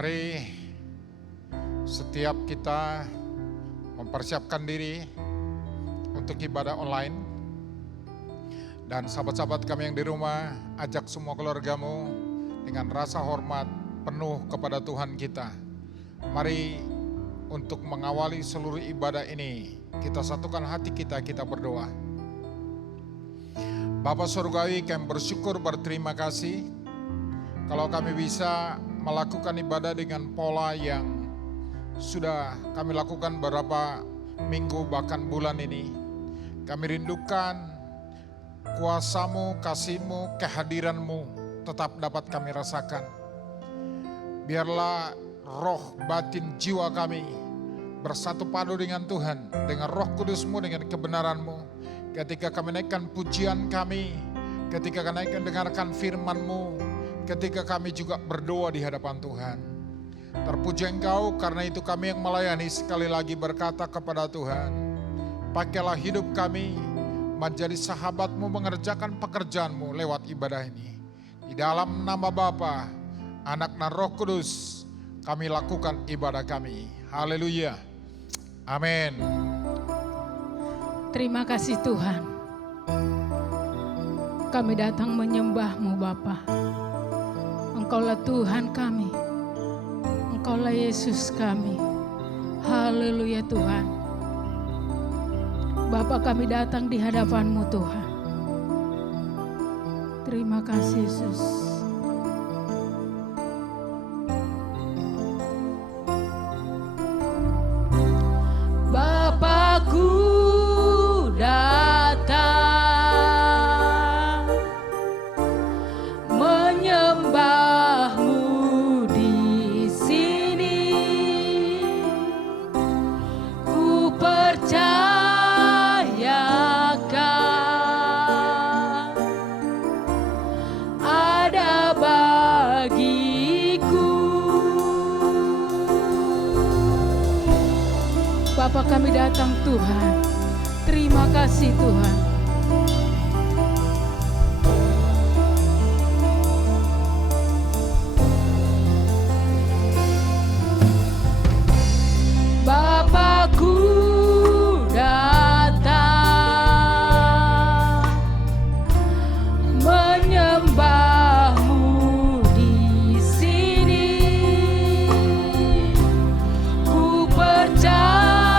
Mari setiap kita mempersiapkan diri untuk ibadah online. Dan sahabat-sahabat kami yang di rumah, ajak semua keluargamu dengan rasa hormat penuh kepada Tuhan kita. Mari untuk mengawali seluruh ibadah ini, kita satukan hati kita, kita berdoa. Bapa Surgawi, kami bersyukur, berterima kasih kalau kami bisa melakukan ibadah dengan pola yang sudah kami lakukan beberapa minggu bahkan bulan ini. Kami rindukan kuasa-Mu, kasih-Mu, kehadiran-Mu tetap dapat kami rasakan. Biarlah roh, batin, jiwa kami bersatu padu dengan Tuhan, dengan Roh Kudus-Mu, dengan kebenaran-Mu. Ketika kami naikkan pujian kami, ketika kami naikkan dengarkan firman-Mu, ketika kami juga berdoa di hadapan Tuhan. Terpuji Engkau, karena itu kami yang melayani sekali lagi berkata kepada Tuhan, pakailah hidup kami menjadi sahabat-Mu, mengerjakan pekerjaan-Mu lewat ibadah ini. Di dalam nama Bapa, Anak dan Roh Kudus, kami lakukan ibadah kami. Haleluya. Amin. Terima kasih Tuhan. Kami datang menyembah-Mu Bapa. Engkaulah Tuhan kami. Engkaulah Yesus kami. Haleluya Tuhan. Bapa, kami datang di hadapan-Mu Tuhan. Terima kasih Yesus. Bapakku datang menyembah-Mu di sini. Ku percayakan ada bagiku. Bapa, kami datang Tuhan. Terima kasih Tuhan. Bapakku datang menyembah-Mu di sini. Ku percayakan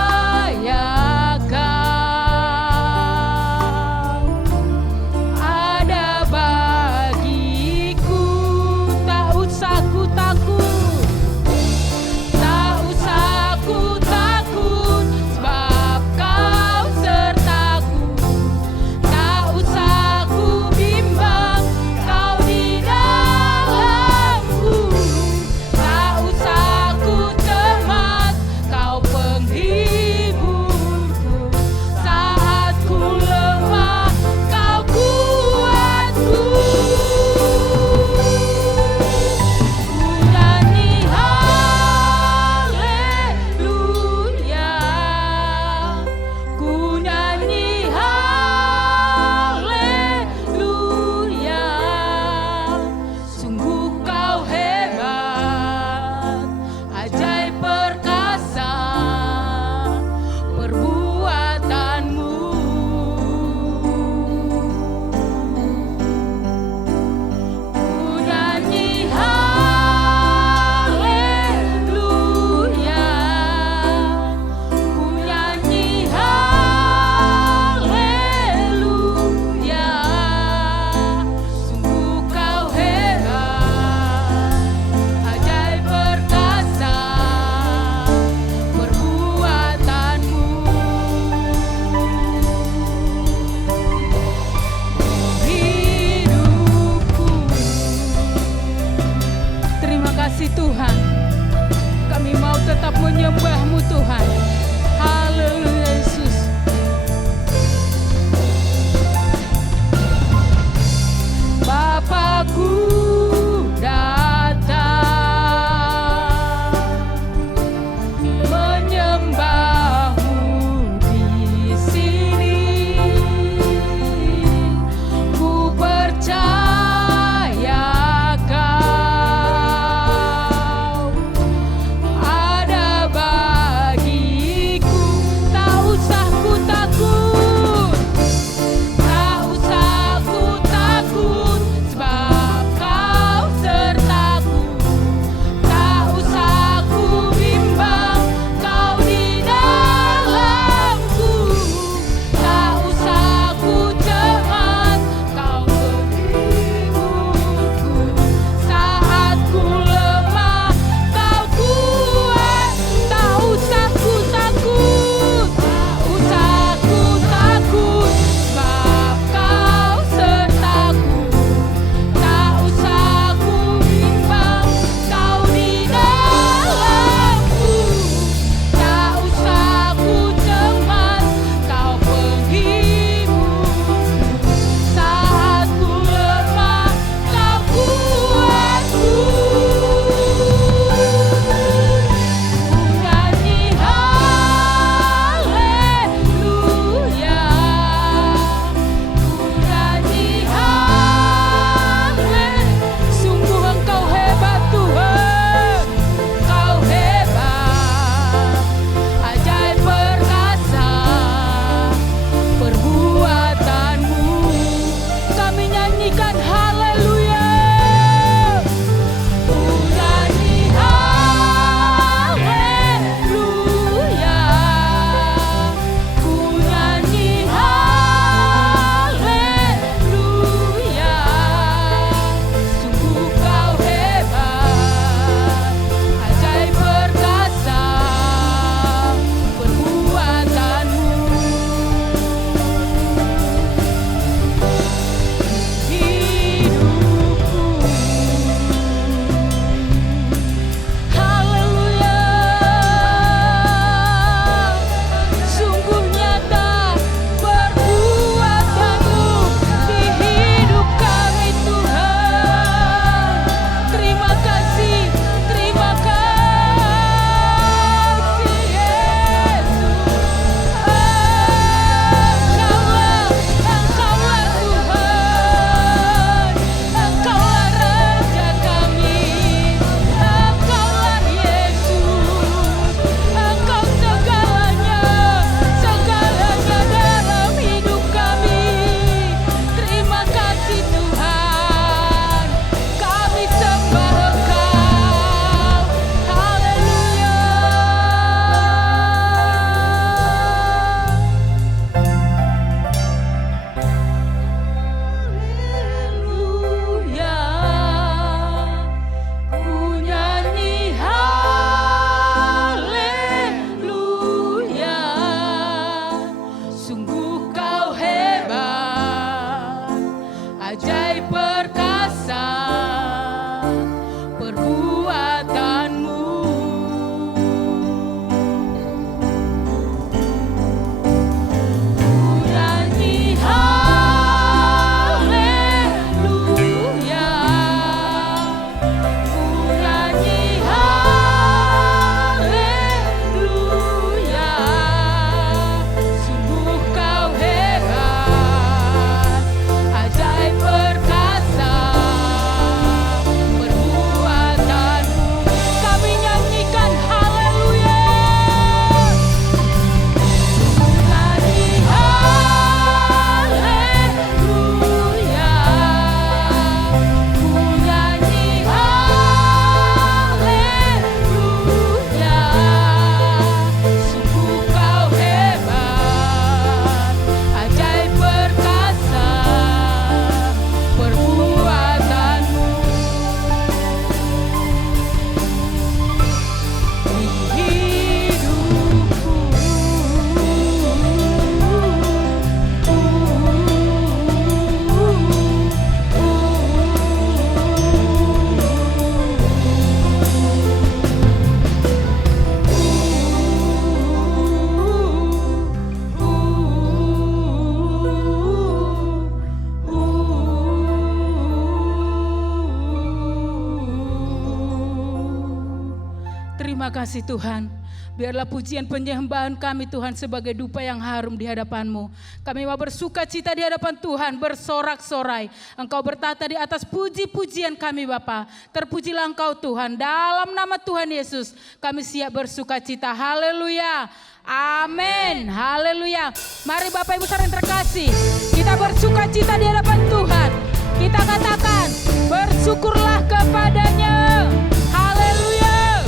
Terima kasih Tuhan. Biarlah pujian penyembahan kami Tuhan sebagai dupa yang harum di hadapan-Mu. Kami mau bersuka cita di hadapan Tuhan, bersorak-sorai. Engkau bertata di atas puji-pujian kami Bapa. Terpujilah Engkau Tuhan. Dalam nama Tuhan Yesus kami siap bersuka cita. Haleluya. Amin. Haleluya. Mari Bapak Ibu saudara yang terkasih, kita bersuka cita di hadapan Tuhan. Kita katakan, bersyukurlah kepadanya. Haleluya.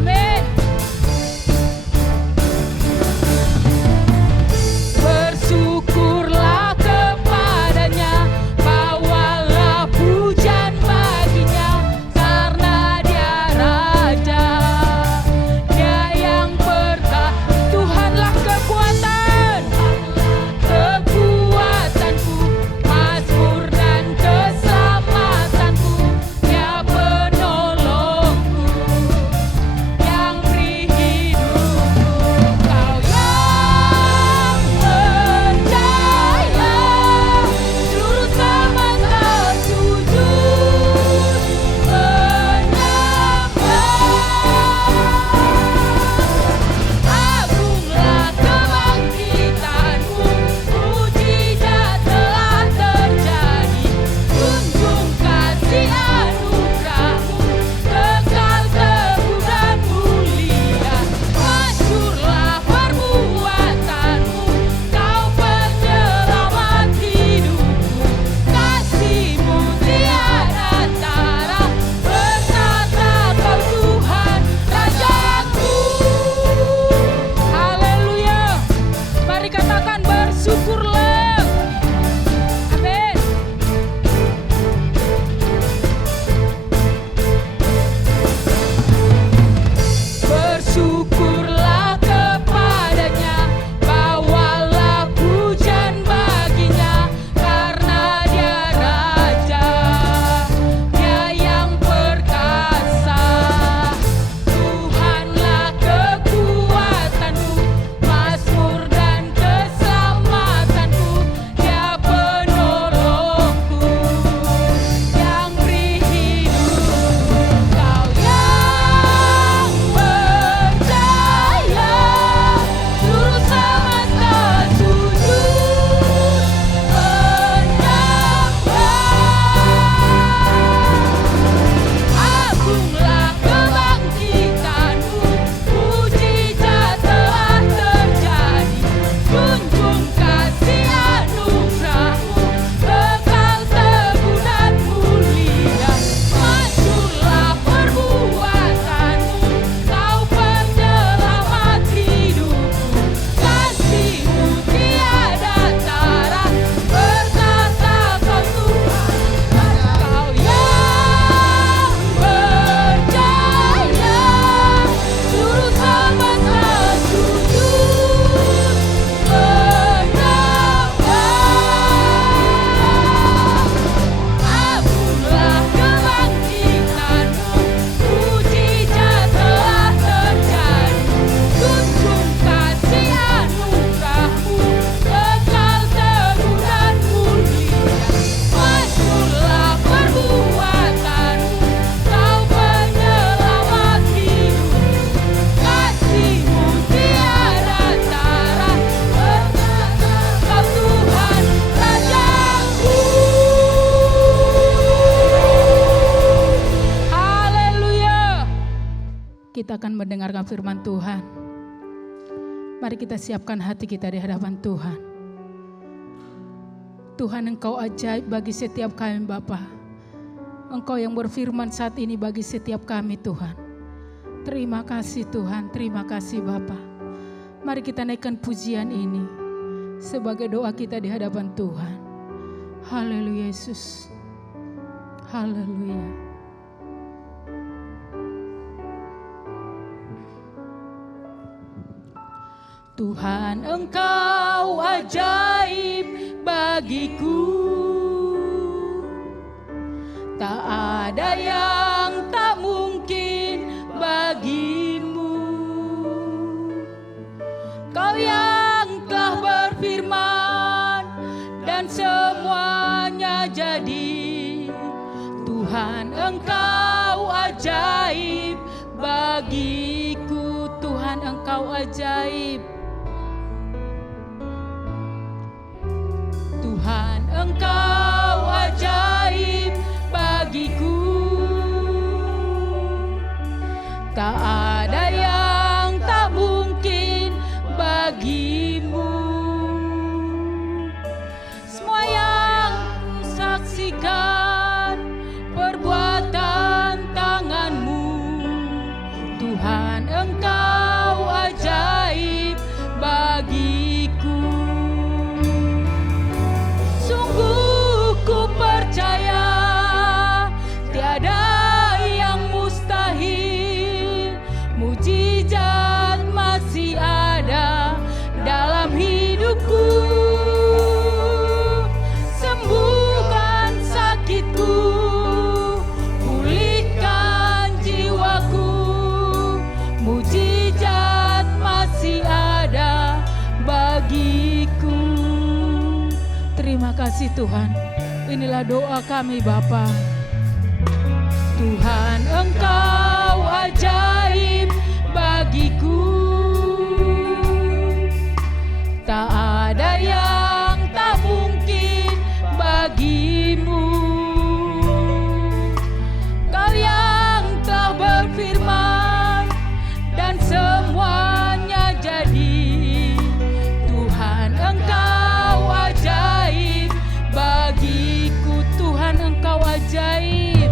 Amin. Bersyukurlah kepadanya, bawalah pujian baginya, karena Dia Raja, Dia yang berkah. Tuhanlah kekuatanku, mazmur dan keselamatanku. Dia penolongku, yang beri hidupku. Kau yang percaya, seluruh semesta sujud menyembah. Agunglah kebangkitanmu, mujizat telah terjadi. Junjung kasih anugerahmu, kekal teguh dan mulia. Masyurlah perbuatanmu, Kau penyelamat hidupku. Kasih-Mu tiada tara, bertata Kau Tuhan Rajaku. Haleluya. Mari katakan, bersyukurlah. Amin. Bersyukurlah kepadanya, bawalah pujian baginya, karena Dia Raja, Dia yang perkasa. Tuhanlah kekuatanku, mazmur dan keselamatanku. Dia penolongku, yang beri hidupku. Kau yang percaya, seluruh semesta sujud menyembah. Agunglah kebangkitanmu, mujizat telah terjadi. Junjung kasih anugerahmu, kekal teguh dan mulia. Masyurlah perbuatanmu, Kau penyelamat hidupku. Kasih-Mu tiada tara, berkata Kau Tuhan. Kau yang percaya, seluruh semesta sujud menyembah. Agunglah kebangkitanmu, mujizat telah terjadi. Junjung kasih anugerahmu, kekal teguh dan mulia. Masyurlah perbuatanmu, Kau penyelamat hidupku. Kasih-Mu tiada tara, berkata Kau Tuhan Rajaku. Haleluya. Kita akan mendengarkan firman Tuhan. Mari kita siapkan hati kita di hadapan Tuhan. Tuhan, Engkau ajaib bagi setiap kami Bapa. Engkau yang berfirman saat ini bagi setiap kami Tuhan. Terima kasih Tuhan, terima kasih Bapa. Mari kita naikkan pujian ini sebagai doa kita di hadapan Tuhan. Haleluya Yesus. Haleluya. Tuhan, Engkau ajaib bagiku. Tak ada yang tak mungkin bagimu. Kau yang telah berfirman dan semuanya jadi. Tuhan, Engkau ajaib bagiku. Tuhan, Engkau ajaib. Tuhan, Engkau ajaib bagiku. Tak ada yang tak mungkin bagimu. Semua yang kusaksikan perbuatan tangan-Mu. Tuhan, Engkau ajaib bagiku. Sungguh ku percaya tiada yang mustahil. Mujizat masih ada dalam hidupku. Sembuhkan sakitku, pulihkan jiwaku. Mujizat masih ada bagiku. Terima kasih Tuhan. Inilah doa kami Bapa. Tuhan, Engkau ajaib bagiku. Tak ada yang tak mungkin bagimu. Kau yang telah berfirman dan semuanya jadi. Tuhan, Engkau ajaib bagiku. Tuhan, Engkau ajaib.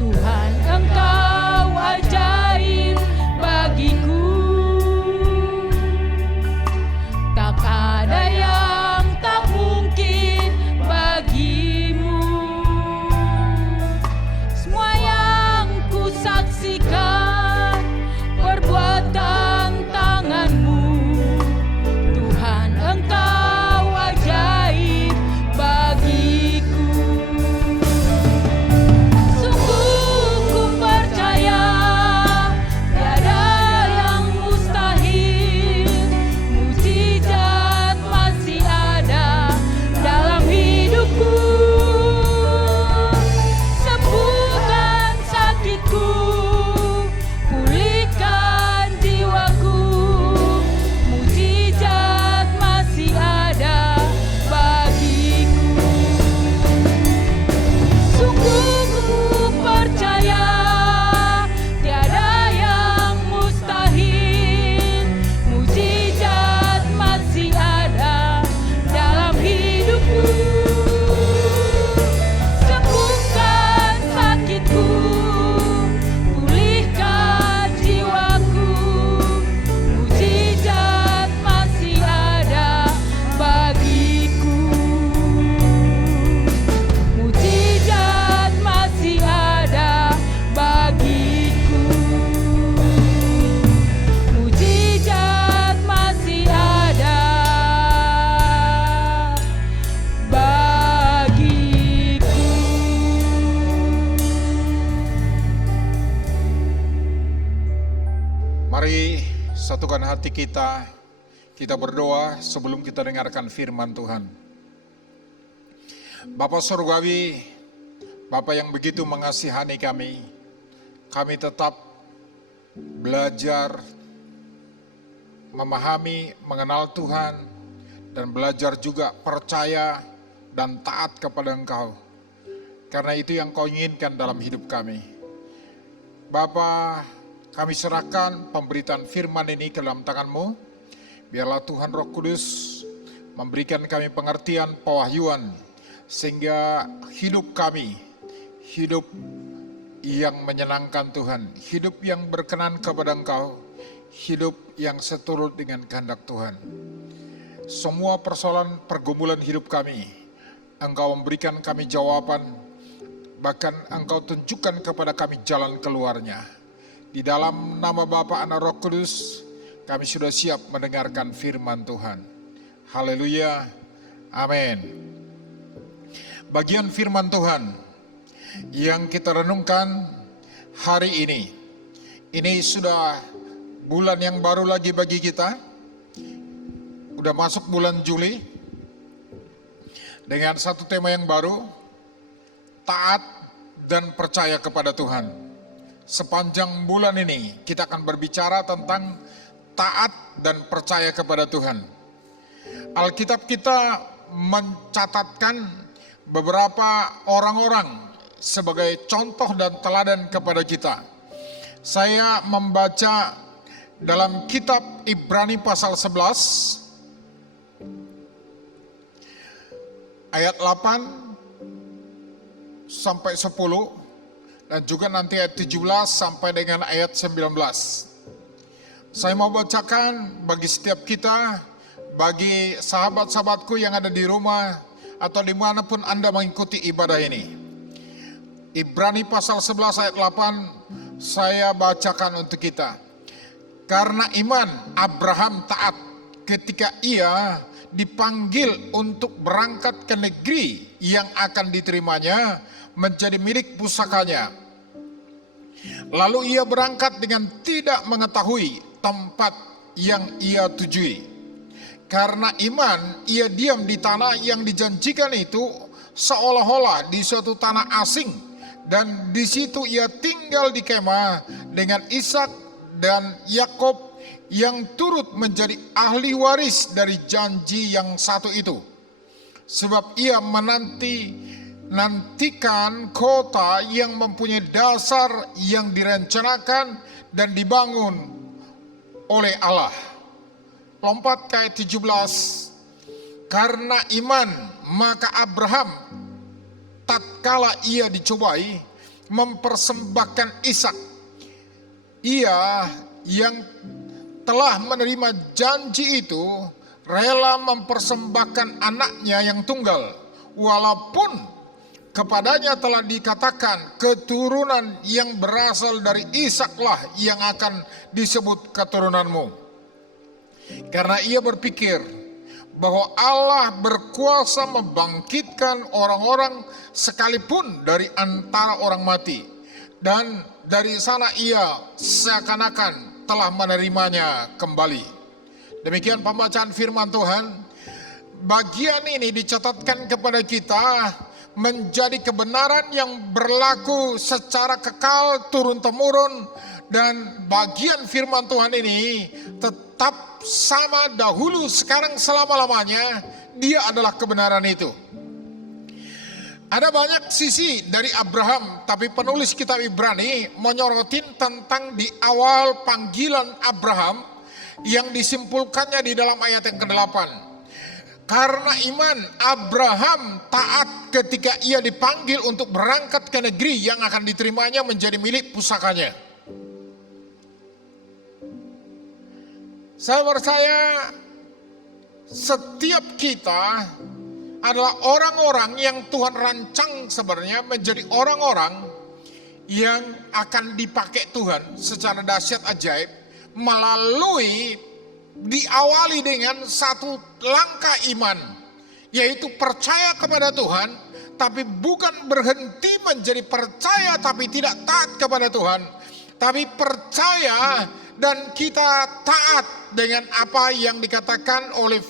Tuhan, Engkau ajaib bagiku. Tak ada yang tak mungkin bagimu. Semua yang kusaksikan perbuatan tangan-Mu. Tuhan, Engkau ajaib bagiku. Sungguh ku percaya tiada yang mustahil. Mujizat masih ada dalam hidupku. Sembuhkan sakitku, pulihkan jiwaku. Mujizat masih ada bagiku. Sungguh ku percaya tiada yang mustahil. Mujizat masih ada dalam hidupku. Sembuhkan sakitku, pulihkan jiwaku. Mujizat masih ada bagiku. Mujizat masih ada bagiku. Mujizat masih ada bagiku. Mari satukan hati kita. Kita berdoa sebelum kita dengarkan firman Tuhan. Bapa Surgawi, Bapa yang begitu mengasihani kami tetap belajar memahami, mengenal Tuhan, dan belajar juga percaya dan taat kepada Engkau. Karena itu yang Kau inginkan dalam hidup kami. Bapa, kami serahkan pemberitaan firman ini ke dalam tangan-Mu. Biarlah Tuhan Roh Kudus memberikan kami pengertian, pewahyuan, sehingga hidup kami, hidup yang menyenangkan Tuhan, hidup yang berkenan kepada Engkau, hidup yang seturut dengan kehendak Tuhan. Semua persoalan pergumulan hidup kami, Engkau memberikan kami jawaban, bahkan Engkau tunjukkan kepada kami jalan keluarnya. Di dalam nama Bapa, Anak, Roh Kudus, kami sudah siap mendengarkan firman Tuhan. Haleluya, amin. Bagian firman Tuhan yang kita renungkan hari ini sudah bulan yang baru lagi bagi kita. Udah masuk bulan Juli dengan satu tema yang baru, taat dan percaya kepada Tuhan. sepanjang bulan ini kita akan berbicara tentang taat dan percaya kepada Tuhan. Alkitab kita mencatatkan beberapa orang-orang sebagai contoh dan teladan kepada kita. Saya membaca dalam kitab Ibrani pasal 11 ayat 8 sampai 10 dan juga nanti ayat 17 sampai dengan ayat 19. Saya mau bacakan bagi setiap kita, bagi sahabat-sahabatku yang ada di rumah atau dimanapun Anda mengikuti ibadah ini. Ibrani pasal 11 ayat 8 saya bacakan untuk kita. Karena iman Abraham taat ketika ia dipanggil untuk berangkat ke negeri yang akan diterimanya menjadi milik pusakanya. Lalu ia berangkat dengan tidak mengetahui tempat yang ia tujui. Karena iman ia diam di tanah yang dijanjikan itu seolah-olah di suatu tanah asing, dan di situ ia tinggal di kemah dengan Ishak dan Yakub yang turut menjadi ahli waris dari janji yang satu itu. Sebab ia nantikan kota yang mempunyai dasar yang direncanakan dan dibangun oleh Allah. Lompat ke ayat 17. Karena iman maka Abraham tatkala ia dicobai mempersembahkan Ishak, ia yang telah menerima janji itu rela mempersembahkan anaknya yang tunggal, walaupun kepadanya telah dikatakan keturunan yang berasal dari Ishaklah yang akan disebut keturunanmu. Karena ia berpikir bahwa Allah berkuasa membangkitkan orang-orang sekalipun dari antara orang mati, dan dari sana ia seakan-akan telah menerimanya kembali. Demikian pembacaan firman Tuhan. Bagian ini dicatatkan kepada kita menjadi kebenaran yang berlaku secara kekal turun-temurun, dan bagian firman Tuhan ini tetap sama dahulu, sekarang, selama-lamanya. Dia adalah kebenaran itu. Ada banyak sisi dari Abraham, tapi penulis kitab Ibrani menyorotin tentang di awal panggilan Abraham yang disimpulkannya di dalam ayat yang ke-8. Karena iman Abraham taat ketika ia dipanggil untuk berangkat ke negeri yang akan diterimanya menjadi milik pusakanya. Saya percaya setiap kita adalah orang-orang yang Tuhan rancang sebenarnya menjadi orang-orang yang akan dipakai Tuhan secara dahsyat ajaib, melalui diawali dengan satu langkah iman, yaitu percaya kepada Tuhan, tapi bukan berhenti menjadi percaya tapi tidak taat kepada Tuhan, tapi percaya dan kita taat dengan apa yang dikatakan oleh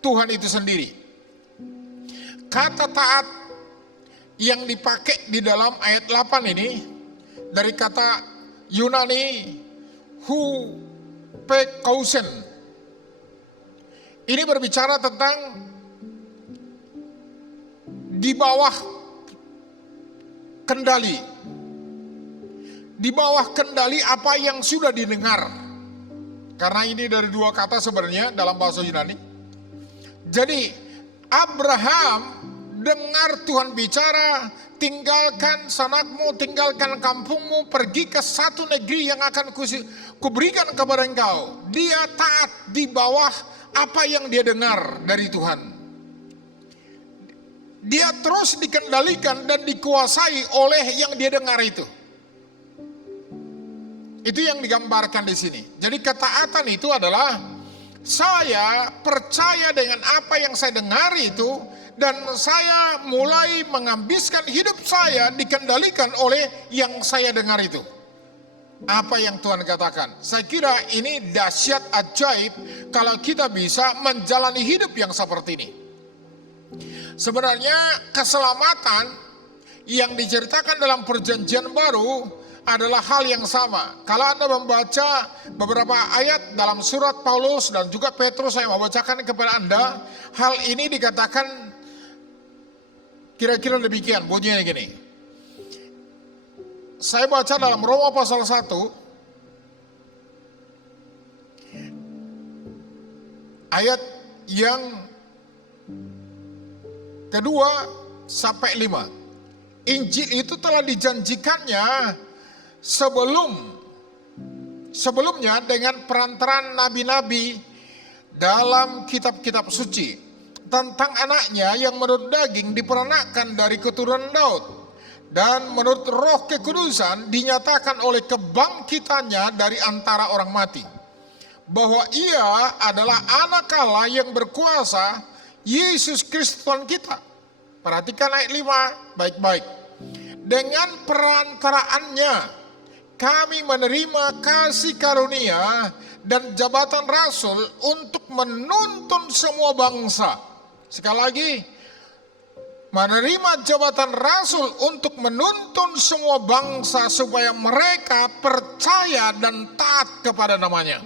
Tuhan itu sendiri. Kata taat yang dipakai di dalam ayat 8 ini dari kata Yunani hupekousen. Ini berbicara tentang di bawah kendali. Di bawah kendali apa yang sudah didengar. Karena ini dari dua kata sebenarnya dalam bahasa Yunani. Jadi Abraham dengar Tuhan bicara, tinggalkan sanakmu, tinggalkan kampungmu, pergi ke satu negeri yang akan kuberikan kepada engkau. Dia taat di bawah apa yang dia dengar dari Tuhan. Dia terus dikendalikan dan dikuasai oleh yang dia dengar itu. Itu yang digambarkan di sini. Jadi ketaatan itu adalah saya percaya dengan apa yang saya dengar itu, dan saya mulai mengambiskan hidup saya dikendalikan oleh yang saya dengar itu. Apa yang Tuhan katakan. Saya kira ini dahsyat ajaib kalau kita bisa menjalani hidup yang seperti ini. Sebenarnya keselamatan yang diceritakan dalam perjanjian baru adalah hal yang sama. Kalau Anda membaca beberapa ayat dalam surat Paulus dan juga Petrus, saya mau bacakan kepada Anda, hal ini dikatakan kira-kira demikian, bunyinya gini. Saya baca dalam Roma pasal 1, ayat yang kedua sampai 5. Injil itu telah dijanjikannya sebelumnya dengan perantaran nabi-nabi dalam kitab-kitab suci tentang anaknya yang menurut daging diperanakkan dari keturunan Daud dan menurut Roh Kekudusan dinyatakan oleh kebangkitannya dari antara orang mati, bahwa ia adalah anak Allah yang berkuasa, Yesus Kristus Tuhan kita. Perhatikan ayat 5 baik-baik. Dengan perantaraannya kami menerima kasih karunia dan jabatan rasul untuk menuntun semua bangsa. Sekali lagi, menerima jabatan rasul untuk menuntun semua bangsa supaya mereka percaya dan taat kepada namanya.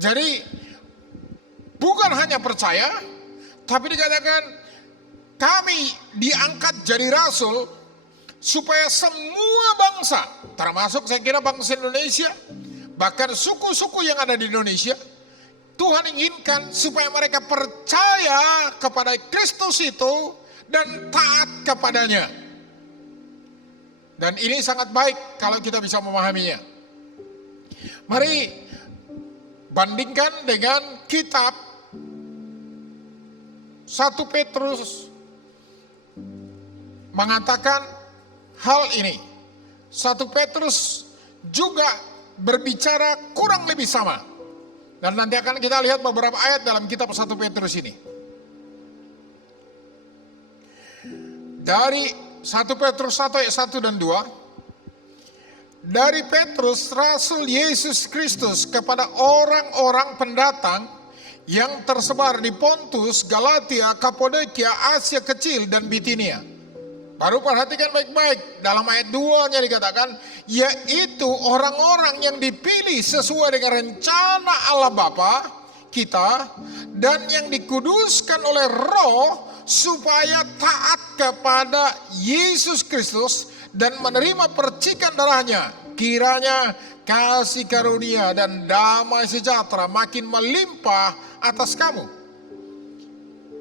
Jadi bukan hanya percaya, tapi dikatakan kami diangkat jadi rasul supaya semua bangsa, termasuk saya kira bangsa Indonesia, bahkan suku-suku yang ada di Indonesia, Tuhan inginkan supaya mereka percaya kepada Kristus itu dan taat kepadanya. Dan ini sangat baik kalau kita bisa memahaminya. Mari bandingkan dengan kitab 1 Petrus mengatakan hal ini. 1 Petrus juga berbicara kurang lebih sama. Dan nanti akan kita lihat beberapa ayat dalam kitab 1 Petrus ini. Dari 1 Petrus 1 ayat 1 dan 2. Dari Petrus, Rasul Yesus Kristus kepada orang-orang pendatang yang tersebar di Pontus, Galatia, Kapadokia, Asia Kecil, dan Bitinia. Baru perhatikan baik-baik, dalam ayat 2-nya dikatakan, yaitu orang-orang yang dipilih sesuai dengan rencana Allah Bapa kita, dan yang dikuduskan oleh Roh, supaya taat kepada Yesus Kristus, dan menerima percikan darahnya. Kiranya kasih karunia dan damai sejahtera makin melimpah atas kamu.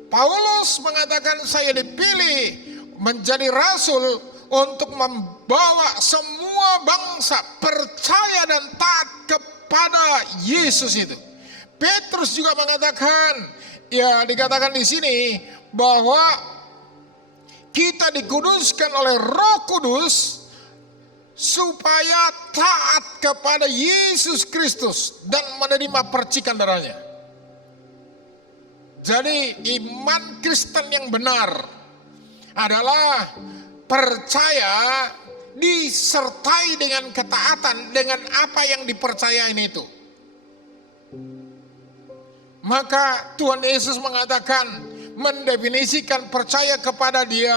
Paulus mengatakan saya dipilih menjadi rasul untuk membawa semua bangsa percaya dan taat kepada Yesus itu. Petrus juga mengatakan, ya dikatakan di sini bahwa kita dikuduskan oleh Roh Kudus supaya taat kepada Yesus Kristus dan menerima percikan darahnya. Jadi iman Kristen yang benar adalah percaya disertai dengan ketaatan dengan apa yang dipercayain itu. Maka Tuhan Yesus mengatakan, mendefinisikan percaya kepada Dia.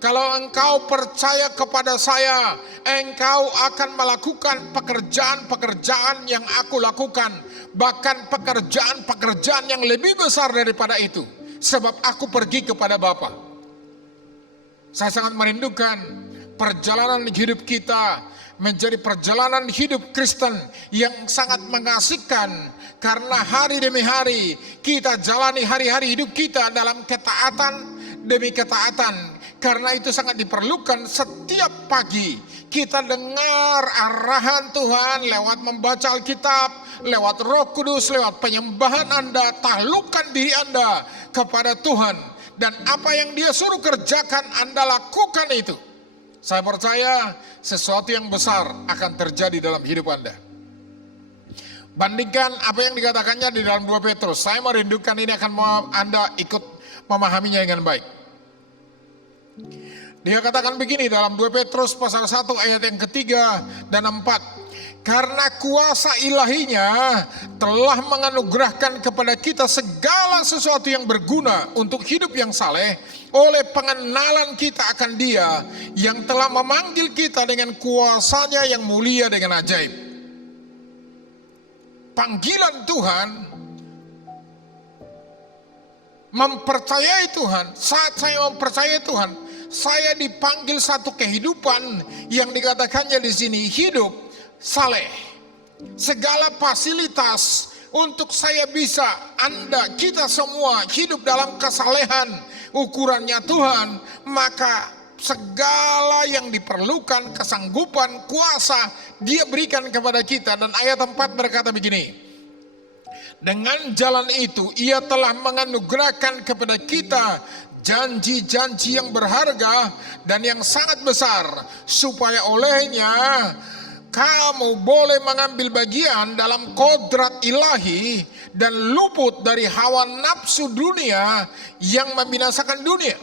Kalau engkau percaya kepada saya, engkau akan melakukan pekerjaan-pekerjaan yang aku lakukan. Bahkan pekerjaan-pekerjaan yang lebih besar daripada itu. Sebab aku pergi kepada Bapa. Saya sangat merindukan perjalanan hidup kita menjadi perjalanan hidup Kristen yang sangat mengasihkan. Karena hari demi hari kita jalani hari-hari hidup kita dalam ketaatan demi ketaatan. Karena itu sangat diperlukan setiap pagi kita dengar arahan Tuhan lewat membaca Alkitab, lewat Roh Kudus, lewat penyembahan Anda, taklukkan diri Anda kepada Tuhan. Dan apa yang Dia suruh kerjakan, Anda lakukan itu. Saya percaya sesuatu yang besar akan terjadi dalam hidup Anda. Bandingkan apa yang dikatakannya di dalam 2 Petrus. Saya merindukan ini akan Anda ikut memahaminya dengan baik. Dia katakan begini dalam 2 Petrus pasal 1 ayat yang ketiga dan 4. Karena kuasa ilahinya telah menganugerahkan kepada kita segala sesuatu yang berguna untuk hidup yang saleh oleh pengenalan kita akan Dia yang telah memanggil kita dengan kuasanya yang mulia dengan ajaib. Panggilan Tuhan, mempercayai Tuhan. Saat saya mempercayai Tuhan, saya dipanggil satu kehidupan yang dikatakannya di sini hidup saleh. Segala fasilitas untuk saya bisa, Anda, kita semua hidup dalam kesalehan ukurannya Tuhan, maka segala yang diperlukan, kesanggupan, kuasa Dia berikan kepada kita. Dan ayat 4 berkata begini, dengan jalan itu Ia telah menganugerahkan kepada kita janji-janji yang berharga dan yang sangat besar, supaya olehnya kamu boleh mengambil bagian dalam kodrat ilahi dan luput dari hawa nafsu dunia yang membinasakan dunia.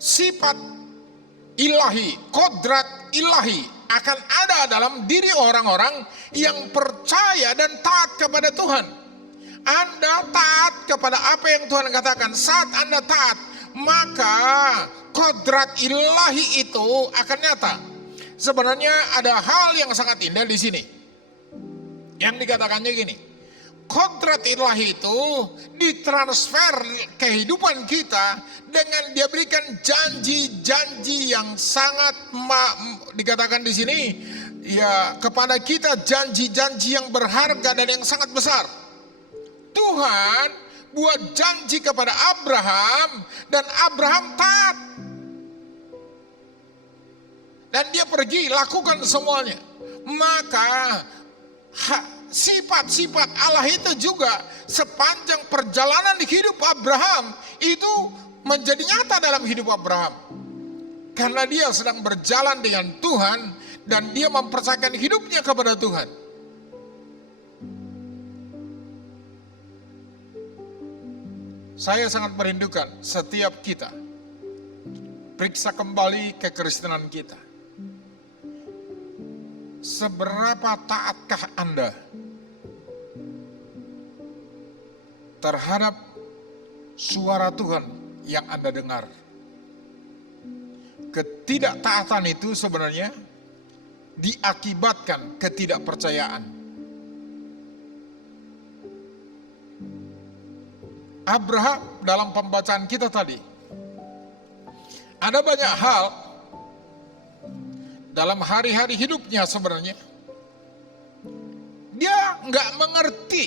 Sifat ilahi, kodrat ilahi akan ada dalam diri orang-orang yang percaya dan taat kepada Tuhan. Anda taat kepada apa yang Tuhan katakan. Saat Anda taat, maka kodrat ilahi itu akan nyata. Sebenarnya ada hal yang sangat indah di sini. Yang dikatakannya gini, kodrat ilahi itu ditransfer kehidupan kita dengan Dia berikan janji-janji yang sangat dikatakan di sini ya, kepada kita janji-janji yang berharga dan yang sangat besar. Tuhan buat janji kepada Abraham dan Abraham taat. Dan dia pergi lakukan semuanya. Maka sifat-sifat Allah itu juga sepanjang perjalanan hidup Abraham itu menjadi nyata dalam hidup Abraham. Karena dia sedang berjalan dengan Tuhan dan dia mempercayakan hidupnya kepada Tuhan. Saya sangat merindukan setiap kita periksa kembali kekristenan kita. Seberapa taatkah Anda terhadap suara Tuhan yang Anda dengar? Ketidaktaatan itu sebenarnya diakibatkan ketidakpercayaan. Abraham dalam pembacaan kita tadi, ada banyak hal dalam hari-hari hidupnya sebenarnya dia nggak mengerti,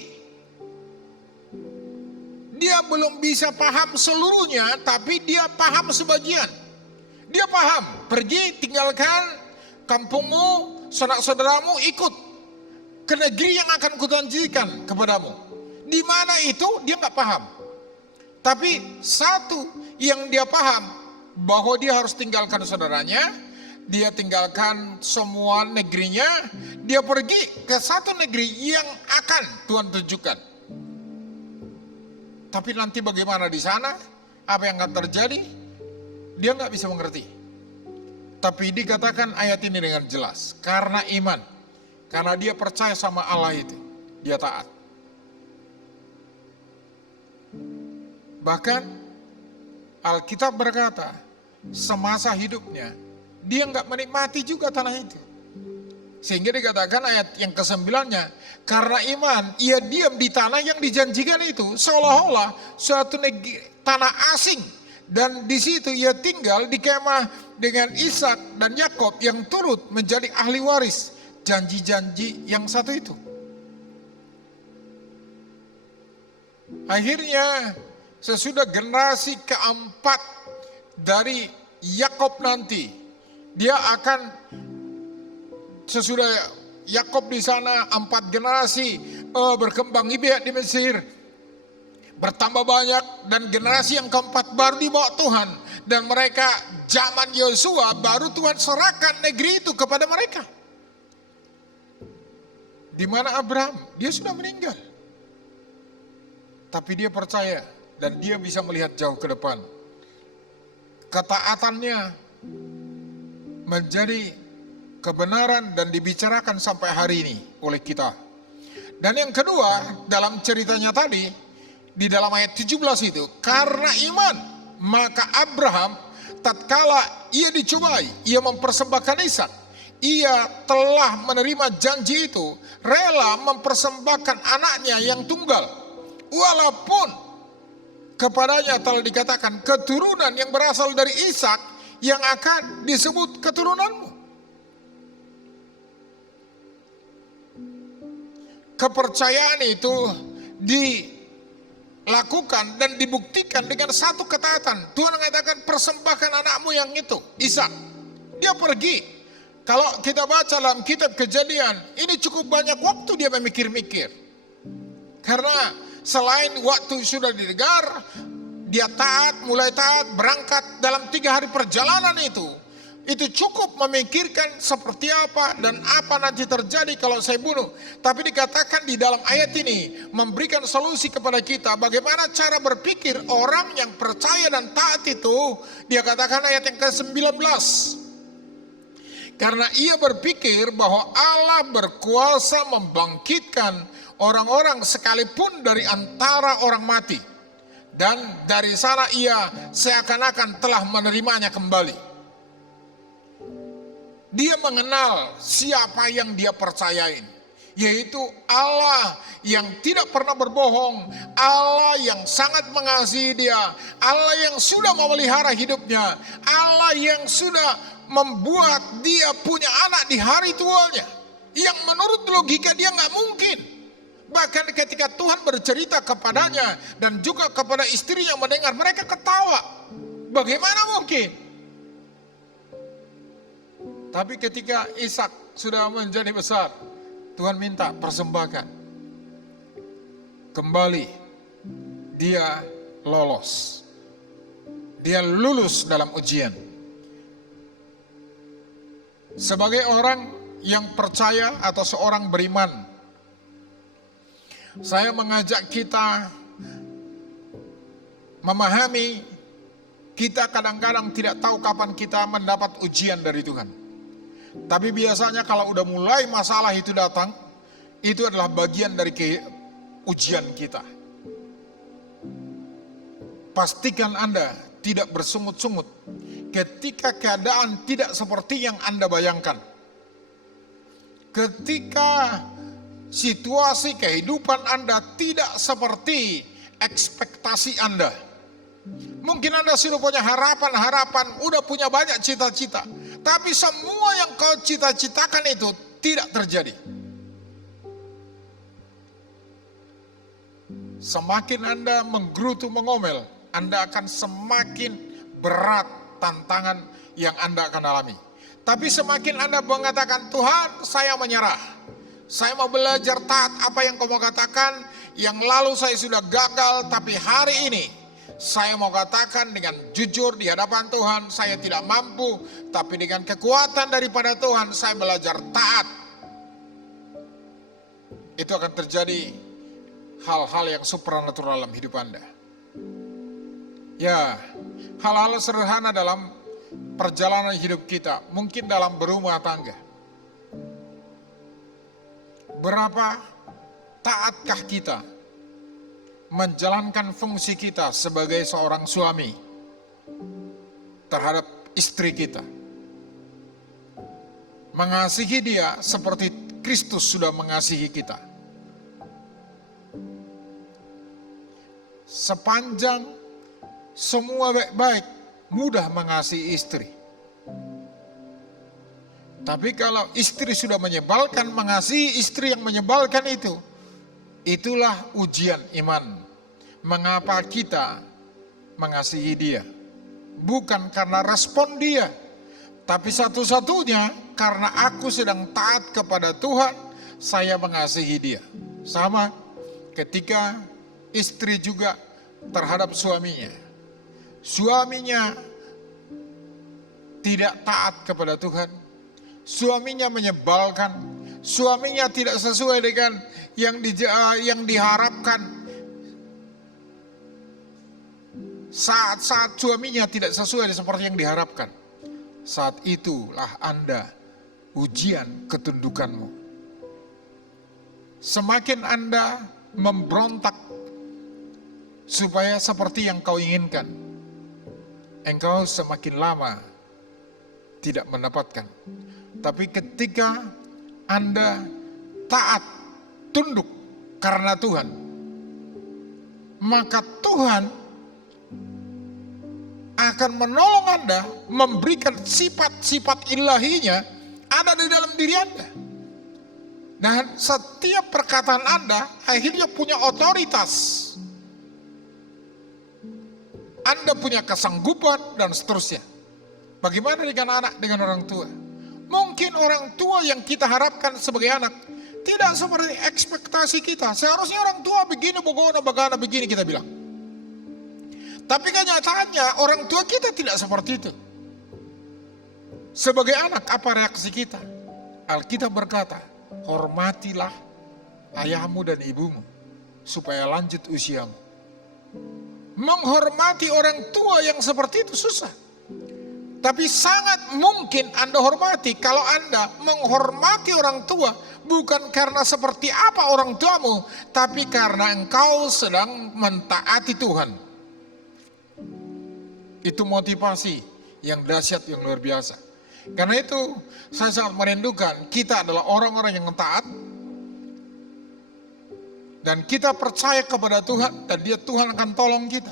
dia belum bisa paham seluruhnya, tapi dia paham sebagian. Dia paham, pergi tinggalkan kampungmu, saudara-saudaramu, ikut ke negeri yang akan kujanjikan kepadamu. Di mana itu dia nggak paham. Tapi satu yang dia paham, bahwa dia harus tinggalkan saudaranya, dia tinggalkan semua negerinya, dia pergi ke satu negeri yang akan Tuhan tunjukkan. Tapi nanti bagaimana di sana, apa yang akan terjadi, dia nggak bisa mengerti. Tapi dikatakan ayat ini dengan jelas, karena iman, karena dia percaya sama Allah itu, dia taat. Bahkan Alkitab berkata, semasa hidupnya dia nggak menikmati juga tanah itu. Sehingga dikatakan ayat yang ke-9-nya, karena iman ia diam di tanah yang dijanjikan itu, seolah-olah suatu negeri, tanah asing, dan di situ ia tinggal di kemah dengan Ishak dan Yakub yang turut menjadi ahli waris janji-janji yang satu itu. Akhirnya sesudah generasi keempat dari Yakub nanti, dia akan sesudah Yakub di sana 4 generasi berkembang biak di Mesir, bertambah banyak, dan generasi yang keempat baru dibawa Tuhan, dan mereka zaman Yosua baru Tuhan serahkan negeri itu kepada mereka. Di mana Abraham, dia sudah meninggal, tapi dia percaya dan dia bisa melihat jauh ke depan. Ketaatannya menjadi kebenaran dan dibicarakan sampai hari ini oleh kita. Dan yang kedua, dalam ceritanya tadi, di dalam ayat 17 itu, karena iman, maka Abraham tatkala ia dicobai, ia mempersembahkan Ishak, ia telah menerima janji itu, rela mempersembahkan anaknya yang tunggal, walaupun kepadanya telah dikatakan keturunan yang berasal dari Ishak yang akan disebut keturunanmu. Kepercayaan itu dilakukan dan dibuktikan dengan satu ketaatan. Tuhan mengatakan persembahkan anakmu yang itu, Ishak. Dia pergi. Kalau kita baca dalam kitab Kejadian, ini cukup banyak waktu dia memikir-mikir. Karena selain waktu sudah didengar, dia taat, mulai taat, berangkat dalam 3 hari perjalanan itu cukup memikirkan seperti apa dan apa nanti terjadi kalau saya bunuh. Tapi dikatakan di dalam ayat ini memberikan solusi kepada kita bagaimana cara berpikir orang yang percaya dan taat itu. Dia katakan ayat yang ke-19. Karena ia berpikir bahwa Allah berkuasa membangkitkan orang-orang sekalipun dari antara orang mati. Dan dari sana ia seakan-akan telah menerimanya kembali. Dia mengenal siapa yang dia percayain, yaitu Allah yang tidak pernah berbohong, Allah yang sangat mengasihi dia, Allah yang sudah memelihara hidupnya, Allah yang sudah membuat dia punya anak di hari tuanya, yang menurut logika dia nggak mungkin. Bahkan ketika Tuhan bercerita kepadanya dan juga kepada istri yang mendengar, mereka ketawa. Bagaimana mungkin? Tapi ketika Ishak sudah menjadi besar, Tuhan minta persembahkan. Kembali dia lolos. Dia lulus dalam ujian. Sebagai orang yang percaya atau seorang beriman, saya mengajak kita memahami, kita kadang-kadang tidak tahu kapan kita mendapat ujian dari Tuhan. Tapi biasanya kalau udah mulai masalah itu datang, itu adalah bagian dari ujian kita. Pastikan Anda tidak bersungut-sungut ketika keadaan tidak seperti yang Anda bayangkan. Ketika situasi kehidupan Anda tidak seperti ekspektasi Anda. Mungkin Anda sudah punya harapan-harapan, udah punya banyak cita-cita. Tapi semua yang kau cita-citakan itu tidak terjadi. Semakin Anda menggerutu mengomel, Anda akan semakin berat tantangan yang Anda akan alami. Tapi semakin Anda mengatakan, Tuhan saya menyerah, saya mau belajar taat apa yang kau mau katakan, yang lalu saya sudah gagal, tapi hari ini saya mau katakan dengan jujur di hadapan Tuhan, saya tidak mampu, tapi dengan kekuatan daripada Tuhan, saya belajar taat. Itu akan terjadi hal-hal yang supranatural dalam hidup Anda. Ya, hal-hal sederhana dalam perjalanan hidup kita, mungkin dalam berumah tangga. Berapa taatkah kita menjalankan fungsi kita sebagai seorang suami terhadap istri kita? Mengasihi dia seperti Kristus sudah mengasihi kita. Sepanjang semua baik-baik, mudah mengasihi istri. Tapi kalau istri sudah menyebalkan, mengasihi istri yang menyebalkan itu, itulah ujian iman. Mengapa kita mengasihi dia? Bukan karena respon dia, tapi satu-satunya karena aku sedang taat kepada Tuhan, saya mengasihi dia. Sama ketika istri juga terhadap suaminya. Suaminya tidak taat kepada Tuhan, suaminya menyebalkan, suaminya tidak sesuai dengan yang diharapkan. saat-saat suaminya tidak sesuai seperti yang diharapkan, saat itulah Anda ujian ketundukanmu. Semakin Anda memberontak supaya seperti yang kau inginkan, engkau semakin lama tidak mendapatkan. Tapi ketika Anda taat, tunduk karena Tuhan, maka Tuhan akan menolong Anda, memberikan sifat-sifat ilahinya ada di dalam diri Anda. Dan setiap perkataan Anda akhirnya punya otoritas. Anda punya kesanggupan dan seterusnya. Bagaimana dengan anak, dengan orang tua? Mungkin orang tua yang kita harapkan sebagai anak tidak seperti ekspektasi kita. Seharusnya orang tua begini, bagaimana begini kita bilang. Tapi kenyataannya orang tua kita tidak seperti itu. Sebagai anak, apa reaksi kita? Alkitab berkata, hormatilah ayahmu dan ibumu supaya lanjut usiamu. Menghormati orang tua yang seperti itu susah. Tapi sangat mungkin Anda hormati kalau Anda menghormati orang tua bukan karena seperti apa orang tuamu, tapi karena engkau sedang mentaati Tuhan. Itu motivasi yang dahsyat, yang luar biasa. Karena itu saya sangat merindukan kita adalah orang-orang yang taat, dan kita percaya kepada Tuhan, dan Tuhan akan tolong kita.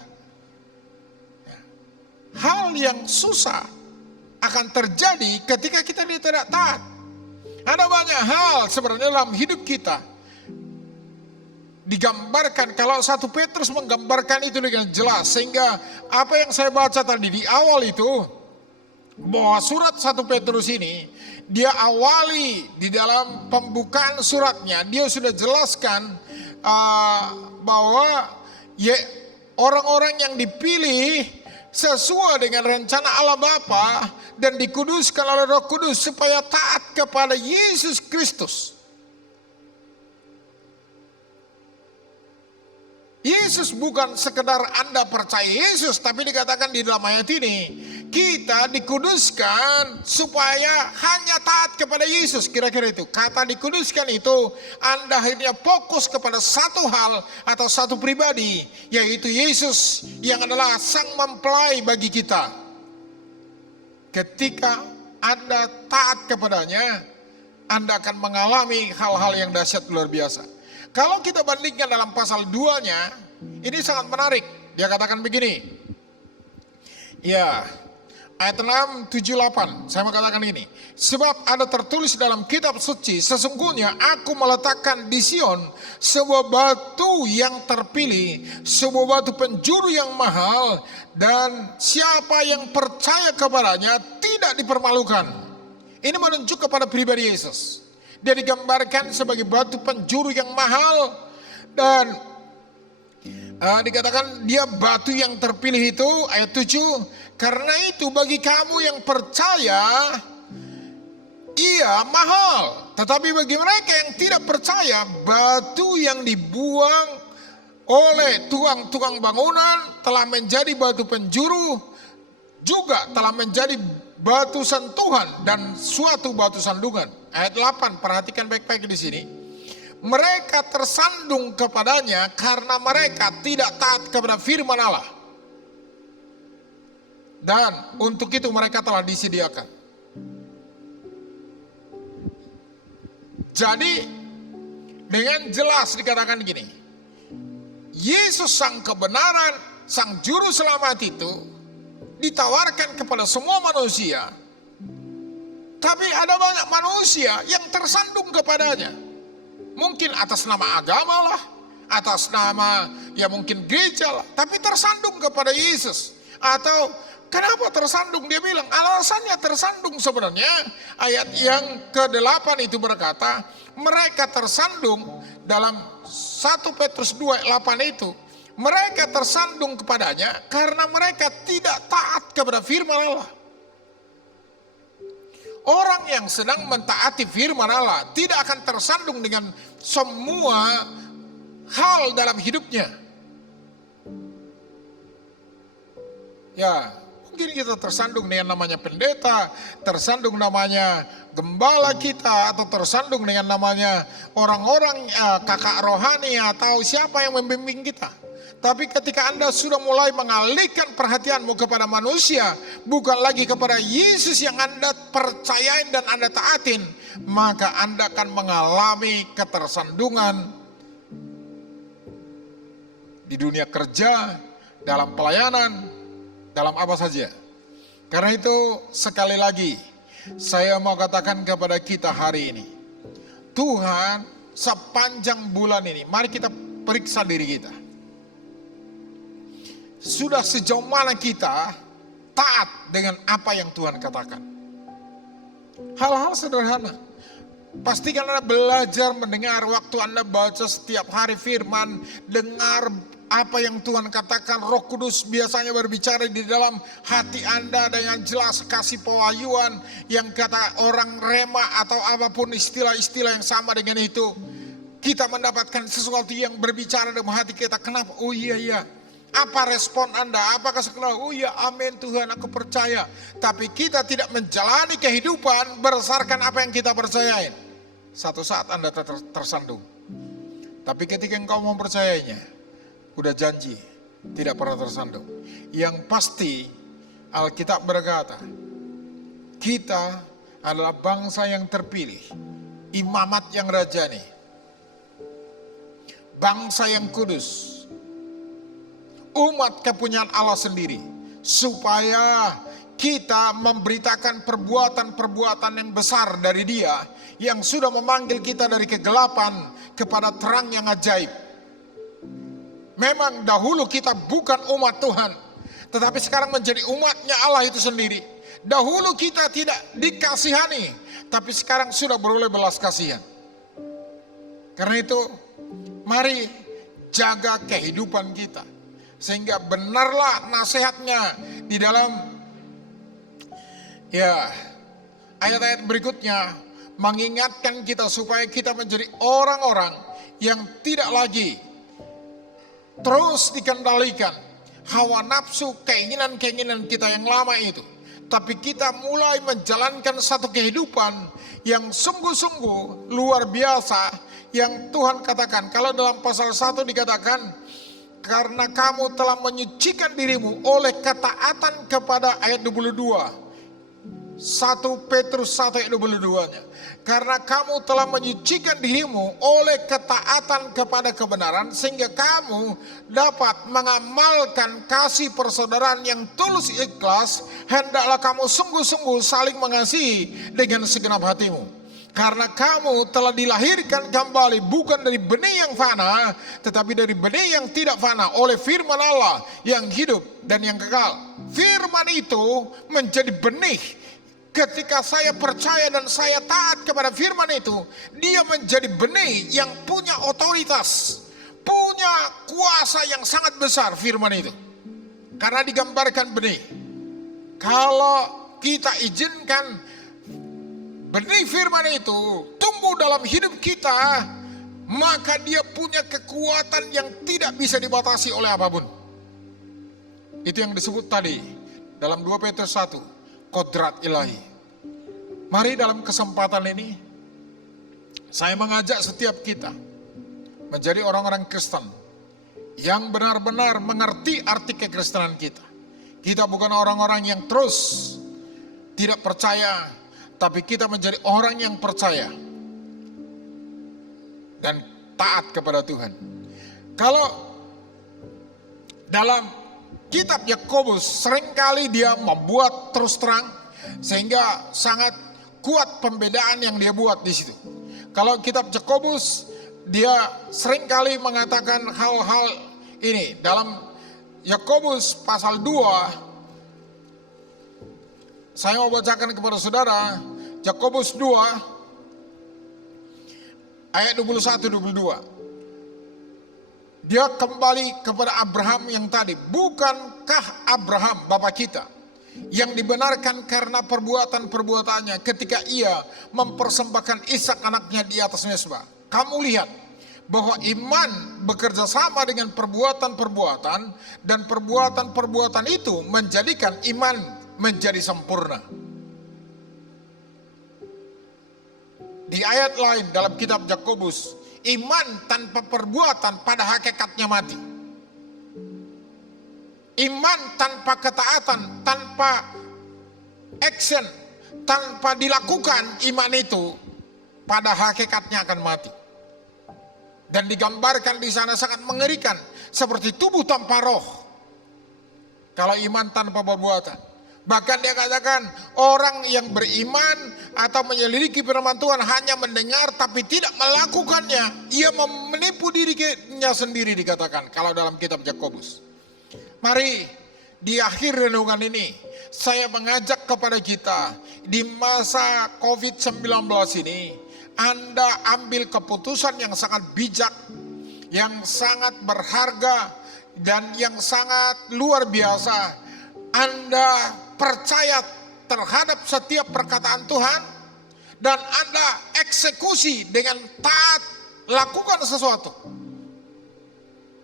Hal yang susah akan terjadi ketika kita tidak taat. Ada banyak hal sebenarnya dalam hidup kita digambarkan, kalau 1 Petrus menggambarkan itu dengan jelas, sehingga apa yang saya baca tadi di awal itu, bahwa surat 1 Petrus ini dia awali di dalam pembukaan suratnya, dia sudah jelaskan bahwa orang-orang yang dipilih sesuai dengan rencana Allah Bapa dan dikuduskan oleh Roh Kudus supaya taat kepada Yesus Kristus. Yesus bukan sekedar Anda percaya Yesus, tapi dikatakan di dalam ayat ini, kita dikuduskan supaya hanya taat kepada Yesus. Kira-kira itu, kata dikuduskan itu, Anda akhirnya fokus kepada satu hal atau satu pribadi, yaitu Yesus yang adalah sang mempelai bagi kita. Ketika Anda taat kepadanya, Anda akan mengalami hal-hal yang dahsyat luar biasa. Kalau kita bandingkan dalam pasal 2-nya, ini sangat menarik. Dia katakan begini. Ya, ayat 6, 7, 8. Saya mau katakan ini. Sebab ada tertulis dalam kitab suci, sesungguhnya aku meletakkan di Sion sebuah batu yang terpilih, sebuah batu penjuru yang mahal, dan siapa yang percaya kepadanya tidak dipermalukan. Ini menunjuk kepada pribadi Yesus. Dia digambarkan sebagai batu penjuru yang mahal, dan dikatakan dia batu yang terpilih itu, ayat 7, karena itu bagi kamu yang percaya ia mahal, tetapi bagi mereka yang tidak percaya, batu yang dibuang oleh tukang-tukang bangunan telah menjadi batu penjuru, juga telah menjadi batu sentuhan dan suatu batu sandungan. Ayat 8, perhatikan baik-baik di sini. Mereka tersandung kepadanya karena mereka tidak taat kepada firman Allah. Dan untuk itu mereka telah disediakan. Jadi dengan jelas dikatakan gini, Yesus sang kebenaran, sang juru selamat itu ditawarkan kepada semua manusia. Tapi ada banyak manusia yang tersandung kepadanya. Mungkin atas nama agama lah, atas nama ya mungkin gereja lah, tapi tersandung kepada Yesus. Atau kenapa tersandung? Dia bilang alasannya tersandung sebenarnya. Ayat yang ke-8 itu berkata, mereka tersandung dalam 1 Petrus 2 ayat 8 itu. Mereka tersandung kepadanya karena mereka tidak taat kepada firman Allah. Orang yang sedang mentaati firman Allah tidak akan tersandung dengan semua hal dalam hidupnya. Ya, mungkin kita tersandung dengan namanya pendeta, tersandung namanya gembala kita, atau tersandung dengan namanya orang-orang kakak rohani atau siapa yang membimbing kita. Tapi ketika Anda sudah mulai mengalihkan perhatianmu kepada manusia, bukan lagi kepada Yesus yang Anda percayain dan Anda taatin, maka Anda akan mengalami ketersandungan di dunia kerja, dalam pelayanan, dalam apa saja. Karena itu sekali lagi saya mau katakan kepada kita hari ini, Tuhan sepanjang bulan ini, mari kita periksa diri kita. Sudah sejauh mana kita taat dengan apa yang Tuhan katakan? Hal-hal sederhana. Pastikan Anda belajar mendengar waktu Anda baca setiap hari firman, dengar apa yang Tuhan katakan. Roh Kudus biasanya berbicara di dalam hati Anda dengan jelas, kasih pewahyuan yang kata orang rema atau apapun istilah-istilah yang sama dengan itu. Kita mendapatkan sesuatu yang berbicara dalam hati kita. Kenapa? Oh iya. Apa respon Anda? Apakah sekelah, oh ya amin Tuhan aku percaya. Tapi kita tidak menjalani kehidupan berdasarkan apa yang kita percayain. Satu saat Anda tersandung. Tapi ketika engkau mempercayainya, udah janji tidak pernah tersandung. Yang pasti Alkitab berkata, kita adalah bangsa yang terpilih, imamat yang rajani, bangsa yang kudus, umat kepunyaan Allah sendiri, supaya kita memberitakan perbuatan-perbuatan yang besar dari Dia yang sudah memanggil kita dari kegelapan kepada terang yang ajaib. Memang dahulu kita bukan umat Tuhan, tetapi sekarang menjadi umatnya Allah itu sendiri. Dahulu kita tidak dikasihani, tapi sekarang sudah beroleh belas kasihan. Karena itu mari jaga kehidupan kita, sehingga benarlah nasihatnya di dalam ayat-ayat berikutnya mengingatkan kita supaya kita menjadi orang-orang yang tidak lagi terus dikendalikan hawa nafsu, keinginan-keinginan kita yang lama itu. Tapi kita mulai menjalankan satu kehidupan yang sungguh-sungguh luar biasa yang Tuhan katakan. Kalau dalam pasal 1 dikatakan, karena kamu telah menyucikan dirimu oleh ketaatan kepada ayat 22. 1 Petrus 1 ayat 22-nya. Karena kamu telah menyucikan dirimu oleh ketaatan kepada kebenaran, sehingga kamu dapat mengamalkan kasih persaudaraan yang tulus ikhlas, hendaklah kamu sungguh-sungguh saling mengasihi dengan segenap hatimu. Karena kamu telah dilahirkan kembali bukan dari benih yang fana, tetapi dari benih yang tidak fana oleh firman Allah yang hidup dan yang kekal. Firman itu menjadi benih. Ketika saya percaya dan saya taat kepada firman itu, dia menjadi benih yang punya otoritas, punya kuasa yang sangat besar firman itu. Karena digambarkan benih. Kalau kita izinkan benih firman itu tumbuh dalam hidup kita, maka dia punya kekuatan yang tidak bisa dibatasi oleh apapun. Itu yang disebut tadi dalam 2 Petrus 1, kodrat ilahi. Mari dalam kesempatan ini saya mengajak setiap kita menjadi orang-orang Kristen yang benar-benar mengerti arti kekristenan kita. Kita bukan orang-orang yang terus tidak percaya, tapi kita menjadi orang yang percaya dan taat kepada Tuhan. Kalau dalam kitab Yakobus seringkali dia membuat terus terang, sehingga sangat kuat pembedaan yang dia buat di situ. Kalau kitab Yakobus dia seringkali mengatakan hal-hal ini. Dalam Yakobus pasal 2, saya mau bacakan kepada saudara Yakobus 2 ayat 21-22. Dia kembali kepada Abraham yang tadi. Bukankah Abraham bapa kita yang dibenarkan karena perbuatan-perbuatannya ketika ia mempersembahkan Ishak anaknya di atas mezbah? Kamu lihat bahwa iman bekerja sama dengan perbuatan-perbuatan, dan perbuatan-perbuatan itu menjadikan iman menjadi sempurna. Di ayat lain dalam kitab Yakobus, iman tanpa perbuatan pada hakikatnya mati. Iman tanpa ketaatan, tanpa action, tanpa dilakukan, iman itu pada hakikatnya akan mati. Dan digambarkan di sana sangat mengerikan, seperti tubuh tanpa roh. Kalau iman tanpa perbuatan. Bahkan dia katakan, orang yang beriman atau menyelidiki firman Tuhan hanya mendengar tapi tidak melakukannya, ia menipu dirinya sendiri, dikatakan kalau dalam kitab Yakobus. Mari di akhir renungan ini saya mengajak kepada kita, di masa COVID-19 ini, Anda ambil keputusan yang sangat bijak, yang sangat berharga, dan yang sangat luar biasa. Anda percaya terhadap setiap perkataan Tuhan, dan Anda eksekusi dengan taat, lakukan sesuatu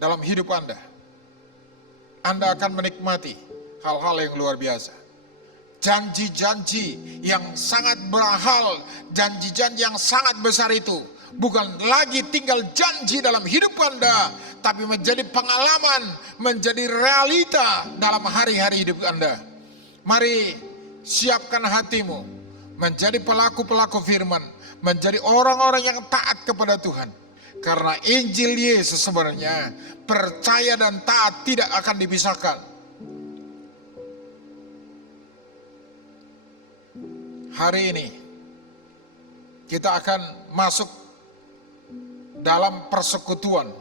dalam hidup Anda. Anda akan menikmati hal-hal yang luar biasa. Janji-janji yang sangat berhal, janji-janji yang sangat besar itu bukan lagi tinggal janji dalam hidup Anda, tapi menjadi pengalaman, menjadi realita dalam hari-hari hidup Anda. Mari siapkan hatimu menjadi pelaku-pelaku firman, menjadi orang-orang yang taat kepada Tuhan. Karena Injil Yesus sebenarnya, percaya dan taat tidak akan dipisahkan. Hari ini kita akan masuk dalam persekutuan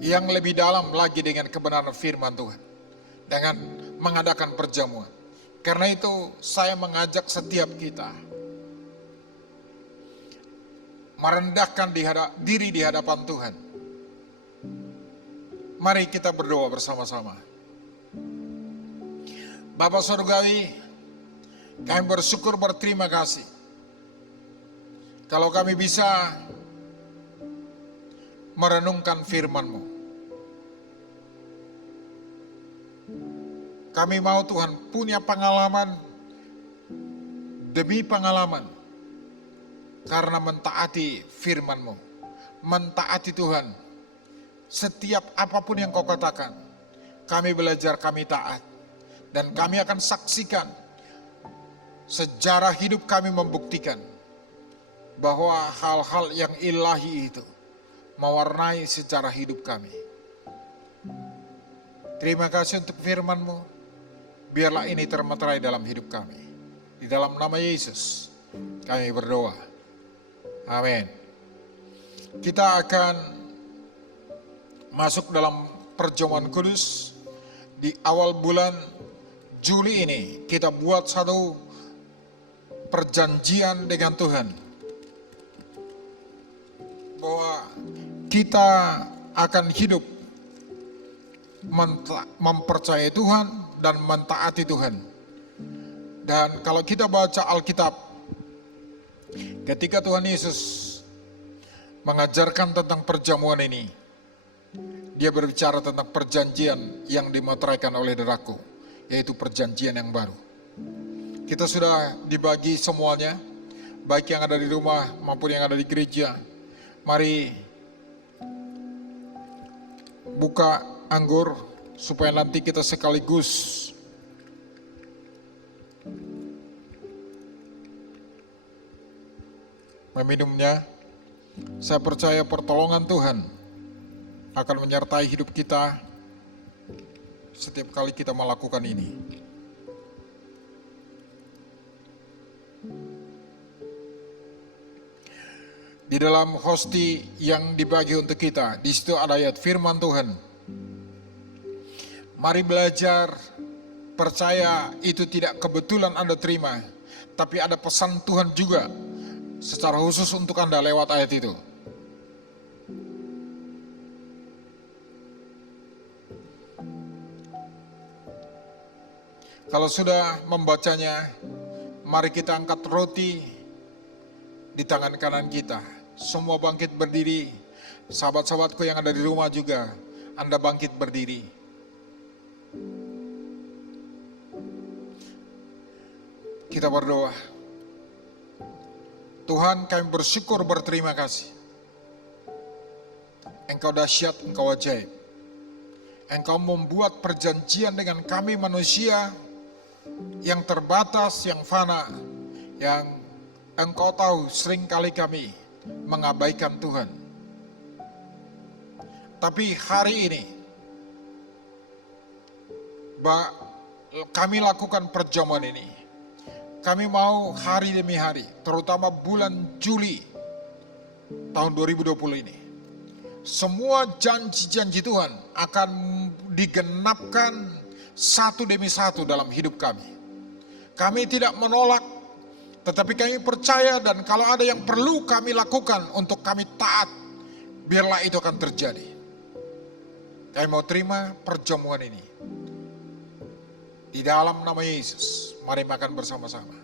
yang lebih dalam lagi dengan kebenaran firman Tuhan, dengan mengadakan perjamuan. Karena itu saya mengajak setiap kita merendahkan diri di hadapan Tuhan. Mari kita berdoa bersama-sama. Bapa Surgawi, kami bersyukur, berterima kasih kalau kami bisa merenungkan firman-Mu. Kami mau Tuhan punya pengalaman demi pengalaman, karena mentaati firman-Mu, mentaati Tuhan. Setiap apapun yang Kau katakan, kami belajar, kami taat. Dan kami akan saksikan, sejarah hidup kami membuktikan bahwa hal-hal yang ilahi itu mewarnai sejarah hidup kami. Terima kasih untuk firman-Mu. Biarlah ini termeterai dalam hidup kami. Di dalam nama Yesus kami berdoa. Amin. Kita akan masuk dalam perjamuan kudus. Di awal bulan Juli ini kita buat satu perjanjian dengan Tuhan, bahwa kita akan hidup mempercayai Tuhan dan mentaati Tuhan. Dan kalau kita baca Alkitab, ketika Tuhan Yesus mengajarkan tentang perjamuan ini, Dia berbicara tentang perjanjian yang dimeteraikan oleh Darahku, yaitu perjanjian yang baru. Kita sudah dibagi semuanya, baik yang ada di rumah maupun yang ada di gereja. Mari buka anggur supaya nanti kita sekaligus meminumnya. Saya percaya pertolongan Tuhan akan menyertai hidup kita setiap kali kita melakukan ini. Di dalam hosti yang dibagi untuk kita, di situ ada ayat firman Tuhan. Mari belajar, percaya itu tidak kebetulan Anda terima, tapi ada pesan Tuhan juga secara khusus untuk Anda lewat ayat itu. Kalau sudah membacanya, mari kita angkat roti di tangan kanan kita. Semua bangkit berdiri Sahabat-sahabatku yang ada di rumah juga, Anda bangkit berdiri. Kita berdoa. Tuhan, kami bersyukur, berterima kasih. Engkau dahsyat, Engkau ajaib. Engkau membuat perjanjian dengan kami manusia yang terbatas, yang fana, yang Engkau tahu seringkali kami mengabaikan Tuhan. Tapi hari ini, kami lakukan perjamuan ini. Kami mau hari demi hari, terutama bulan Juli tahun 2020 ini. Semua janji-janji Tuhan akan digenapkan satu demi satu dalam hidup kami. Kami tidak menolak, tetapi kami percaya, dan kalau ada yang perlu kami lakukan untuk kami taat, biarlah itu akan terjadi. Kami mau terima perjamuan ini. Di dalam nama Yesus, mari makan bersama-sama.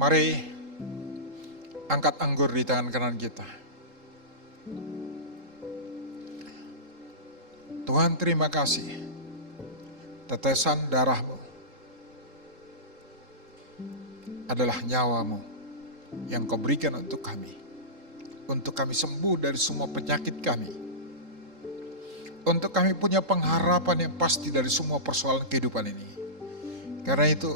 Mari angkat anggur di tangan kanan kita. Tuhan, terima kasih. Tetesan darah-Mu adalah nyawa-Mu yang Kau berikan untuk kami. Untuk kami sembuh dari semua penyakit kami. Untuk kami punya pengharapan yang pasti dari semua persoalan kehidupan ini. Karena itu,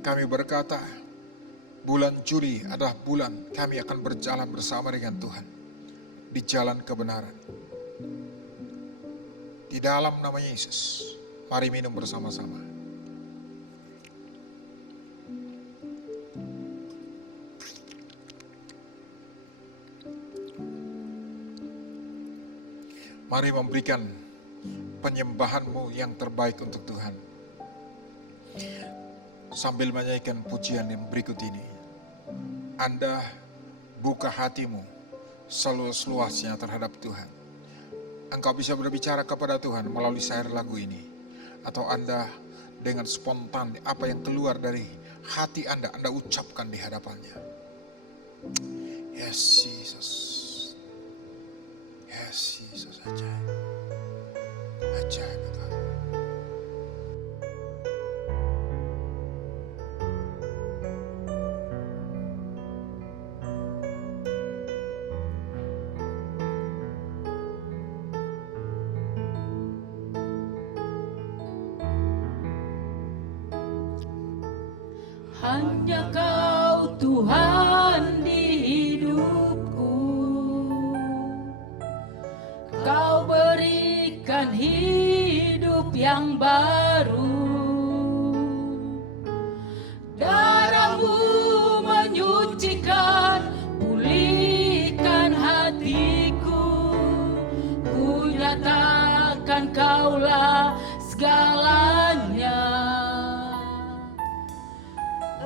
kami berkata, bulan Juli adalah bulan kami akan berjalan bersama dengan Tuhan di jalan kebenaran. Di dalam nama Yesus, mari minum bersama-sama. Mari memberikan penyembahan-Mu yang terbaik untuk Tuhan. Sambil menyanyikan pujian yang berikut ini, Anda buka hatimu seluas-luasnya terhadap Tuhan. Engkau bisa berbicara kepada Tuhan melalui syair lagu ini. Atau Anda dengan spontan apa yang keluar dari hati Anda ucapkan di hadapannya. Yes, Jesus. Yes, Jesus. Ajaib. Ajaib Tuhan. Hanya Kau Tuhan di hidupku. Kau berikan hidup yang baru. Darah-Mu menyucikan, pulihkan hatiku. Ku nyatakan Kaulah segalanya.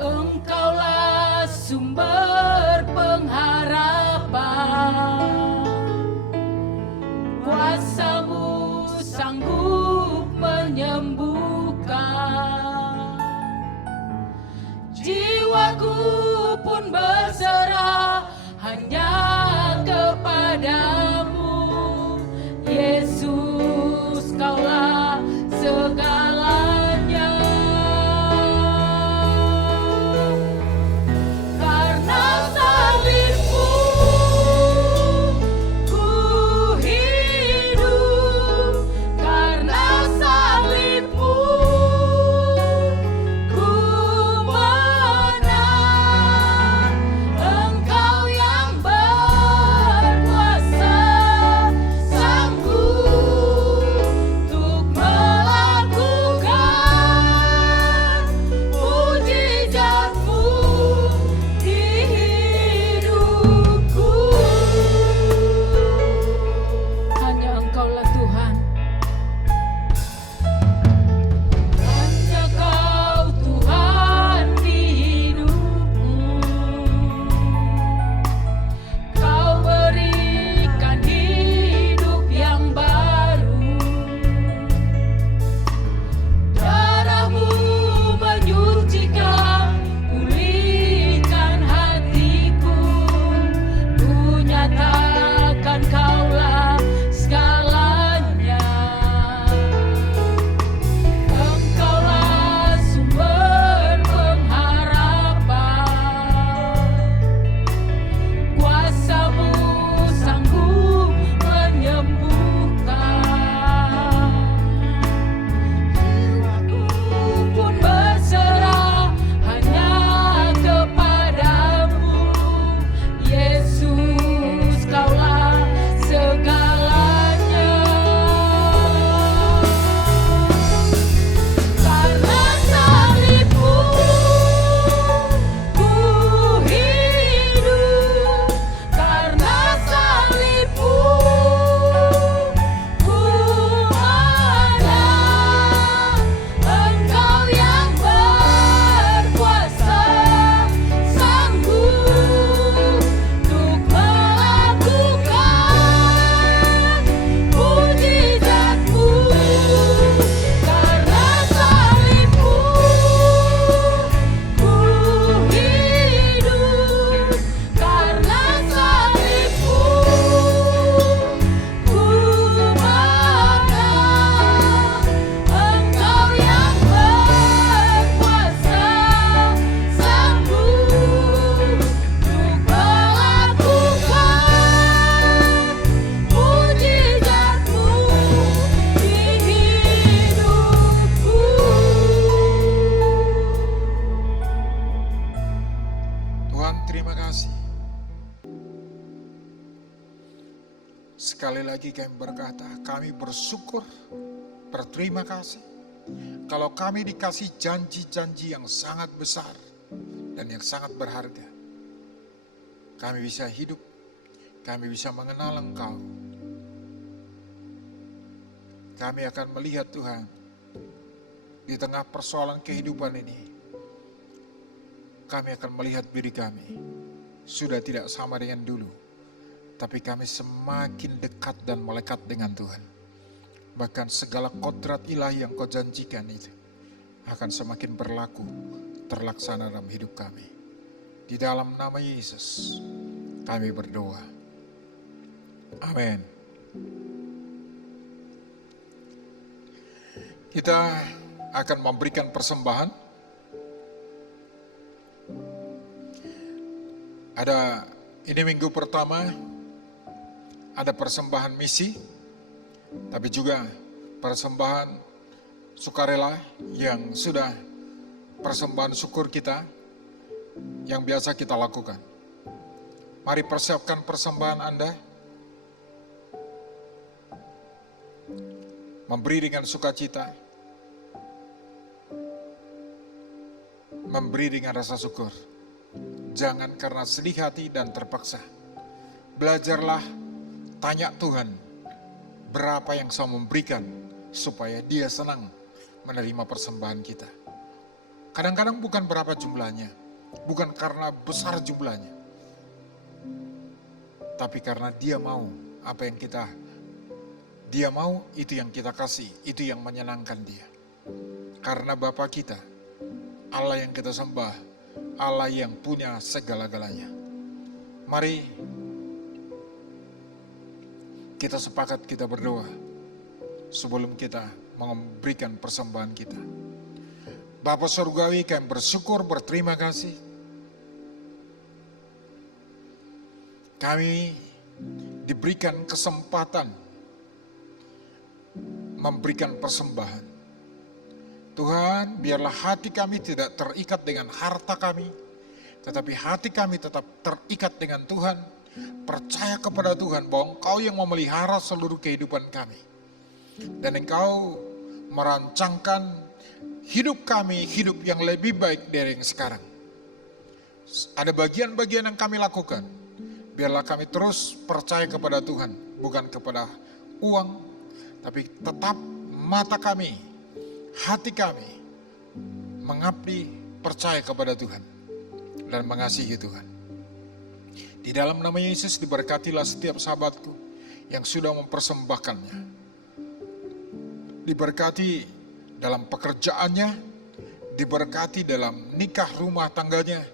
Engkaulah sumber pengharapan. Kuasa-Mu sanggup menyembuhkan. Jiwaku pun berserah hanya kepadamu. Yesus, Kaulah segalanya. Karena Sekali lagi kami berkata, kami bersyukur, berterima kasih. Kalau kami dikasih janji-janji yang sangat besar dan yang sangat berharga. Kami bisa hidup, kami bisa mengenal Engkau. Kami akan melihat Tuhan, di tengah persoalan kehidupan ini, kami akan melihat diri kami sudah tidak sama dengan dulu. Tapi kami semakin dekat dan melekat dengan Tuhan. Bahkan segala kodrat ilahi yang kau janjikan itu akan semakin berlaku, terlaksana dalam hidup kami. Di dalam nama Yesus kami berdoa. Amin. Kita akan memberikan persembahan. Ini minggu pertama, ada persembahan misi, tapi juga persembahan sukarela yang sudah persembahan syukur kita yang biasa kita lakukan. Mari persiapkan persembahan Anda, memberi dengan sukacita, memberi dengan rasa syukur. Jangan karena sedih hati dan terpaksa. Belajarlah, tanya Tuhan, berapa yang saya memberikan supaya Dia senang menerima persembahan kita. Kadang-kadang bukan berapa jumlahnya, bukan karena besar jumlahnya, tapi karena Dia mau apa yang Dia mau, itu yang kita kasih, itu yang menyenangkan Dia. Karena Bapa kita, Allah yang kita sembah, Allah yang punya segala-galanya. Mari kita sepakat, kita berdoa sebelum kita memberikan persembahan kita. Bapa Surgawi, kami bersyukur, berterima kasih. Kami diberikan kesempatan memberikan persembahan. Tuhan, biarlah hati kami tidak terikat dengan harta kami, tetapi hati kami tetap terikat dengan Tuhan, percaya kepada Tuhan bahwa Engkau yang memelihara seluruh kehidupan kami. Dan Engkau merancangkan hidup kami, hidup yang lebih baik dari yang sekarang. Ada bagian-bagian yang kami lakukan, biarlah kami terus percaya kepada Tuhan, bukan kepada uang, tapi tetap mata kami, hati kami mengabdi, percaya kepada Tuhan dan mengasihi Tuhan. Di dalam nama Yesus diberkatilah setiap sahabatku yang sudah mempersembahkannya. Diberkati dalam pekerjaannya, diberkati dalam nikah rumah tangganya,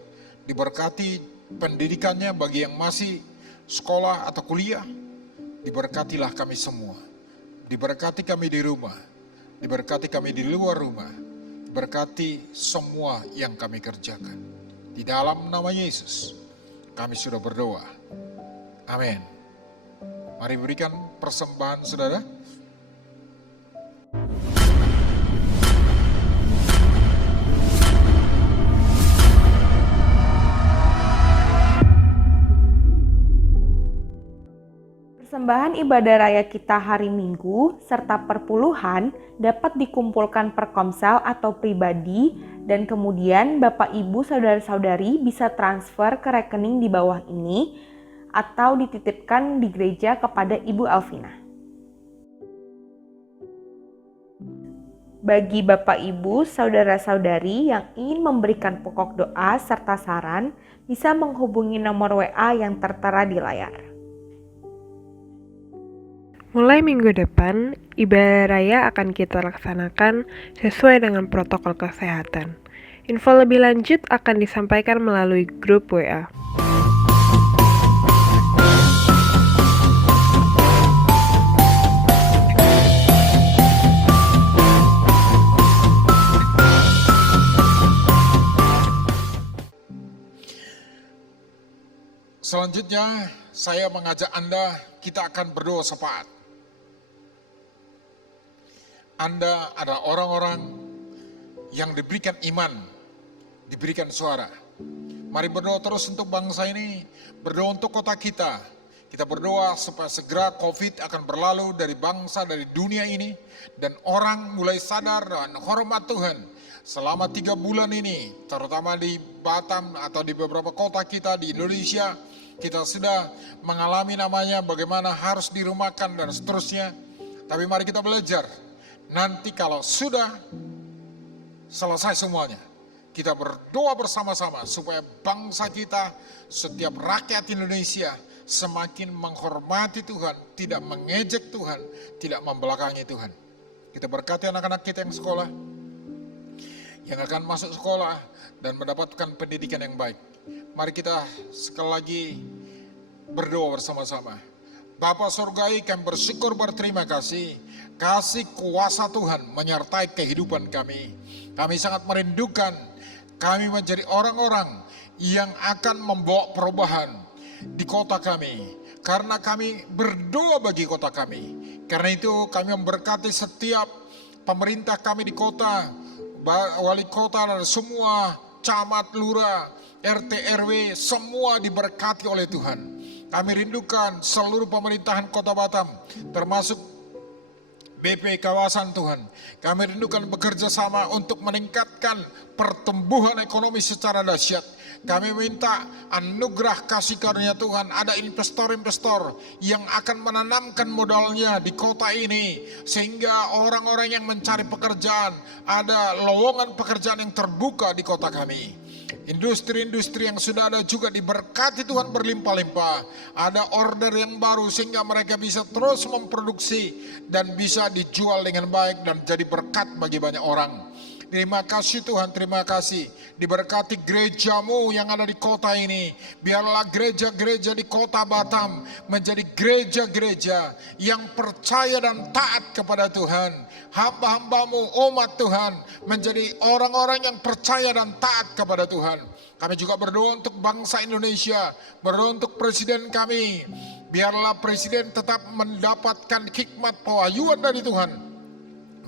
diberkati pendidikannya bagi yang masih sekolah atau kuliah. Diberkatilah kami semua. Diberkati kami di rumah. Diberkati kami di luar rumah, berkati semua yang kami kerjakan. Di dalam nama Yesus, kami sudah berdoa. Amin. Mari berikan persembahan saudara. Persembahan ibadah raya kita hari Minggu serta perpuluhan dapat dikumpulkan per komsel atau pribadi dan kemudian Bapak Ibu Saudara-saudari bisa transfer ke rekening di bawah ini atau dititipkan di gereja kepada Ibu Alvina. Bagi Bapak Ibu Saudara-saudari yang ingin memberikan pokok doa serta saran bisa menghubungi nomor WA yang tertera di layar. Mulai minggu depan, ibadah raya akan kita laksanakan sesuai dengan protokol kesehatan. Info lebih lanjut akan disampaikan melalui grup WA. Selanjutnya, saya mengajak Anda, kita akan berdoa syafaat. Anda adalah orang-orang yang diberikan iman, diberikan suara. Mari berdoa terus untuk bangsa ini, berdoa untuk kota kita. Kita berdoa supaya segera COVID akan berlalu dari bangsa, dari dunia ini. Dan orang mulai sadar dan hormat Tuhan. Selama 3 bulan ini, terutama di Batam atau di beberapa kota kita di Indonesia, kita sudah mengalami namanya bagaimana harus dirumahkan dan seterusnya. Tapi mari kita belajar. Nanti kalau sudah selesai semuanya, kita berdoa bersama-sama supaya bangsa kita, setiap rakyat Indonesia semakin menghormati Tuhan, tidak mengejek Tuhan, tidak membelakangi Tuhan. Kita berkati anak-anak kita yang sekolah, yang akan masuk sekolah dan mendapatkan pendidikan yang baik. Mari kita sekali lagi berdoa bersama-sama. Bapa Surgawi, kami bersyukur berterima kasih. Kasih kuasa Tuhan menyertai kehidupan kami. Kami sangat merindukan kami menjadi orang-orang yang akan membawa perubahan di kota kami, karena kami berdoa bagi kota kami. Karena itu kami memberkati setiap pemerintah kami di kota, wali kota dan semua camat, lurah, RT, RW, semua diberkati oleh Tuhan. Kami rindukan seluruh pemerintahan kota Batam, termasuk BP kawasan Tuhan. Kami rindukan bekerja sama untuk meningkatkan pertumbuhan ekonomi secara dahsyat. Kami minta anugerah kasih karunia Tuhan, ada investor-investor yang akan menanamkan modalnya di kota ini, sehingga orang-orang yang mencari pekerjaan, ada lowongan pekerjaan yang terbuka di kota kami. Industri-industri yang sudah ada juga diberkati Tuhan berlimpah-limpah. Ada order yang baru sehingga mereka bisa terus memproduksi dan bisa dijual dengan baik dan jadi berkat bagi banyak orang. Terima kasih Tuhan, terima kasih. Diberkati gerejamu yang ada di kota ini. Biarlah gereja-gereja di kota Batam menjadi gereja-gereja yang percaya dan taat kepada Tuhan. Hamba-hambamu, umat Tuhan, menjadi orang-orang yang percaya dan taat kepada Tuhan. Kami juga berdoa untuk bangsa Indonesia, berdoa untuk presiden kami. Biarlah presiden tetap mendapatkan hikmat pewahyuan dari Tuhan,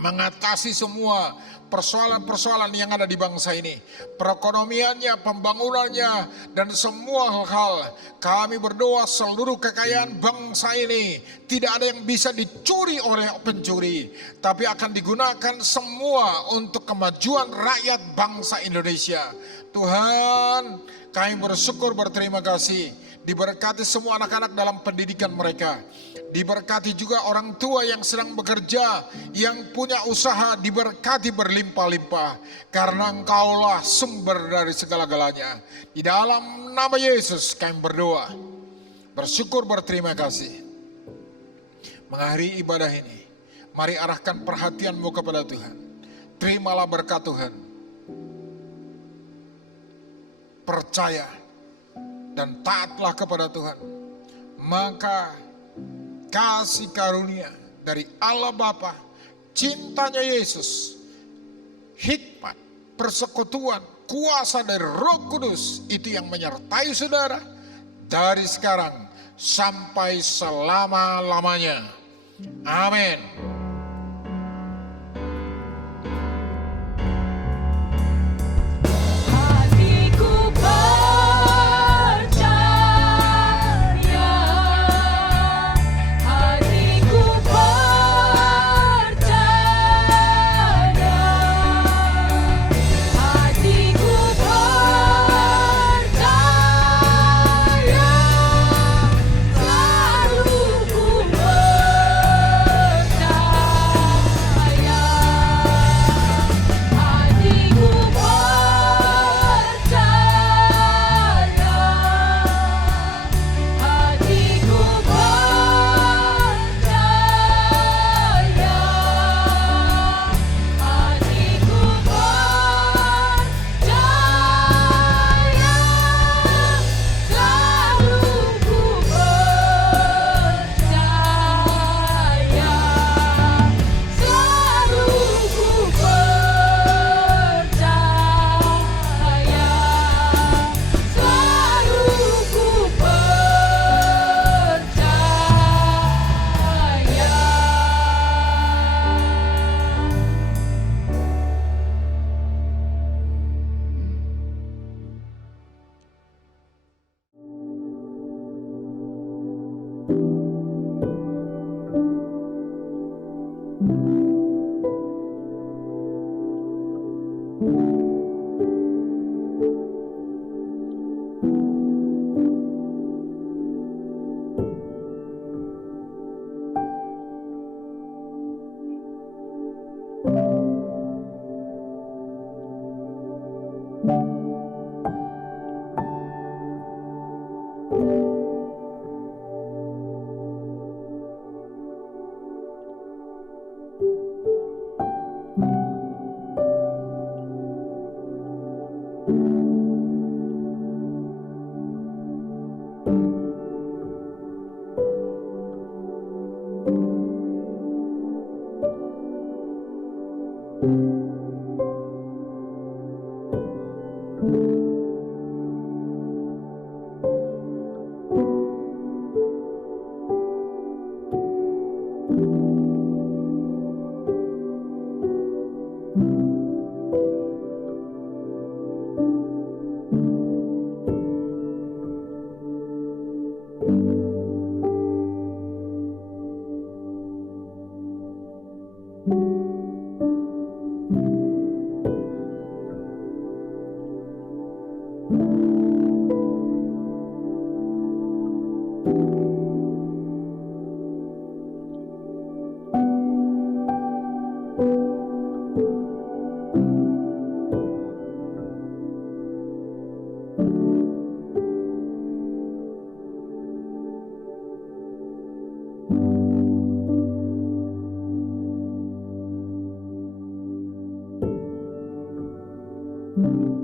mengatasi semua persoalan-persoalan yang ada di bangsa ini, perekonomiannya, pembangunannya, dan semua hal-hal. Kami berdoa seluruh kekayaan bangsa ini tidak ada yang bisa dicuri oleh pencuri, tapi akan digunakan semua untuk kemajuan rakyat bangsa Indonesia. Tuhan, kami bersyukur berterima kasih. Diberkati semua anak-anak dalam pendidikan mereka. Diberkati juga orang tua yang sedang bekerja, yang punya usaha, diberkati berlimpah-limpah. Karena Engkaulah sumber dari segala-galanya. Di dalam nama Yesus kami berdoa. Bersyukur berterima kasih. Mengakhiri ibadah ini, mari arahkan perhatianmu kepada Tuhan. Terimalah berkat Tuhan. Percaya dan taatlah kepada Tuhan. Maka kasih karunia dari Allah Bapa, cintanya Yesus, hikmat, persekutuan, kuasa dari Roh Kudus itu yang menyertai saudara dari sekarang sampai selama-lamanya. Amin. Percaya.